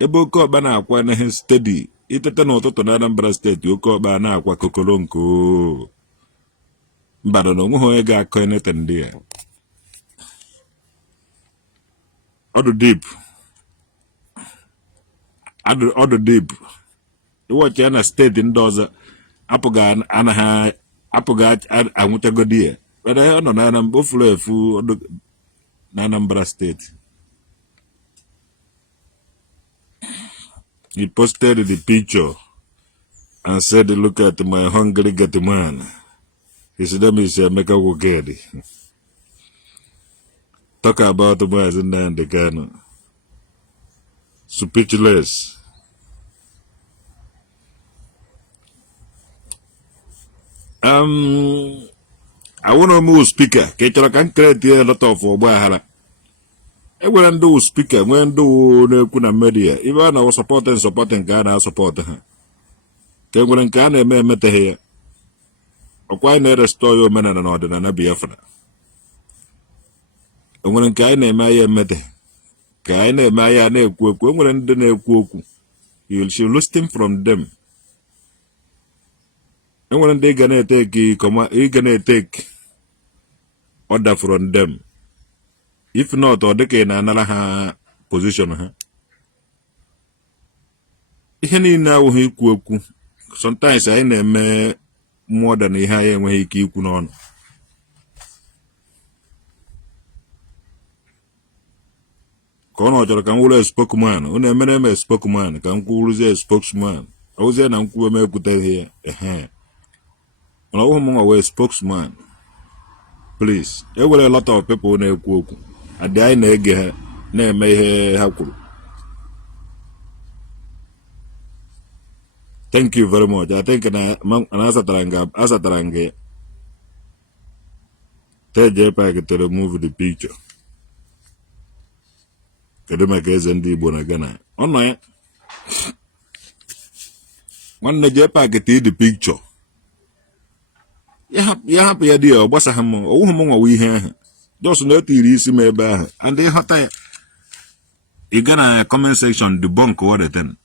Eboko bana kwa na steady. Itata no to Anambra state, Yoko bana kwa kokolonko. But no more ga coinet and dear. Other deep. Other deep. You watch Anna state indoors. Apoga Anaha Apoga I want to go dear. But I don't know Buffalo food Anambra state. He posted the picture and said, "Look at my hungry get man." He said, "Let me say, make a go get it." Talk about the boys in there and the Ghana. Speechless. I want to move speaker. Ketchup can create a lot of Obahara. I will do speaker when do Kuna media. Even I was supporting Ghana, support her. Kengulan Ghana may met here. A quite near a story of men and order and a Biafra. And when Kaine Maya met Kaine Maya ne cook, when the ne cook, you should lose him from them. And when they gonna take he gonna take order from them. If not, or they can another position. He now he cook. Sometimes I name more than he high when he keep on. Kono can ule spokesman, unemene spokesman, can cool a spokesman. I was there and cool me put here. On a woman away spokesman. Please, there were a lot of people ne cook. A day neg ne may have. Thank you very much. I think an Asataranga. Tell JPEG to remove the picture. Kadema is Ndigbo na Ghana. Online. One JPEG the picture. You happy idea, what's a hammer, oh, among we here. Just not easy, maybe, and they have time. You got a comment section, the bunk or the ten.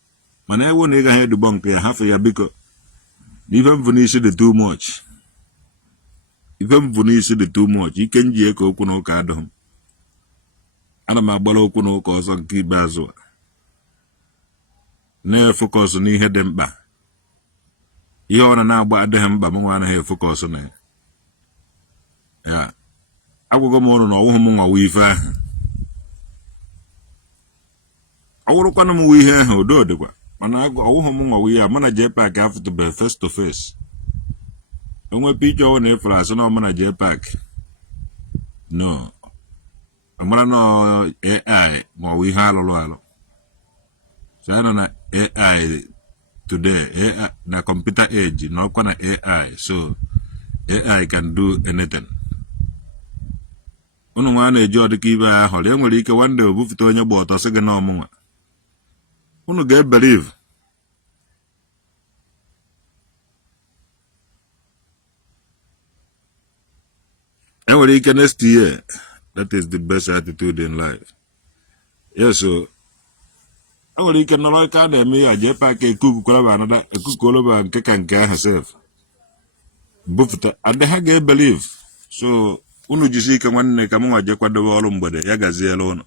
When I won't hear the bunk, half a year because even when you see the too much. Even when you see the too much, you can get Okuno card home. And my bolo kuno cause on key bazo. Never focus on head them back. You want to know about them, but I want to focus on it. Yeah. I will go more on a woman or weaver. I will come we here who do the work. mana ọwụghị m nwa ya mana JPAC have to be face to face. Enwe picture ọ na-efere asị na mana JPAC. No. Amara no AI ma ọ ihe alụlụ. So I na AI today, AI na computer age, no kwa na AI. So AI can do anything. Unu nwa na-eji ọdịka ibe ahụ, enwere ike one day obufite onye gba ọtọ sị gị na ọmụnwa. Unu ga-believe. Enwere ike next year. That is the best attitude in life. Yes, so enwere ike nọrọ ka na-eme ya JPAC ekukukwara another ekukukwara nke ka nke ahụ self. Bufite and ha ga-believe. So unu jisi ike nwanne ka m nwa je kwadobe ọrụ mgbede ya gaziela unu.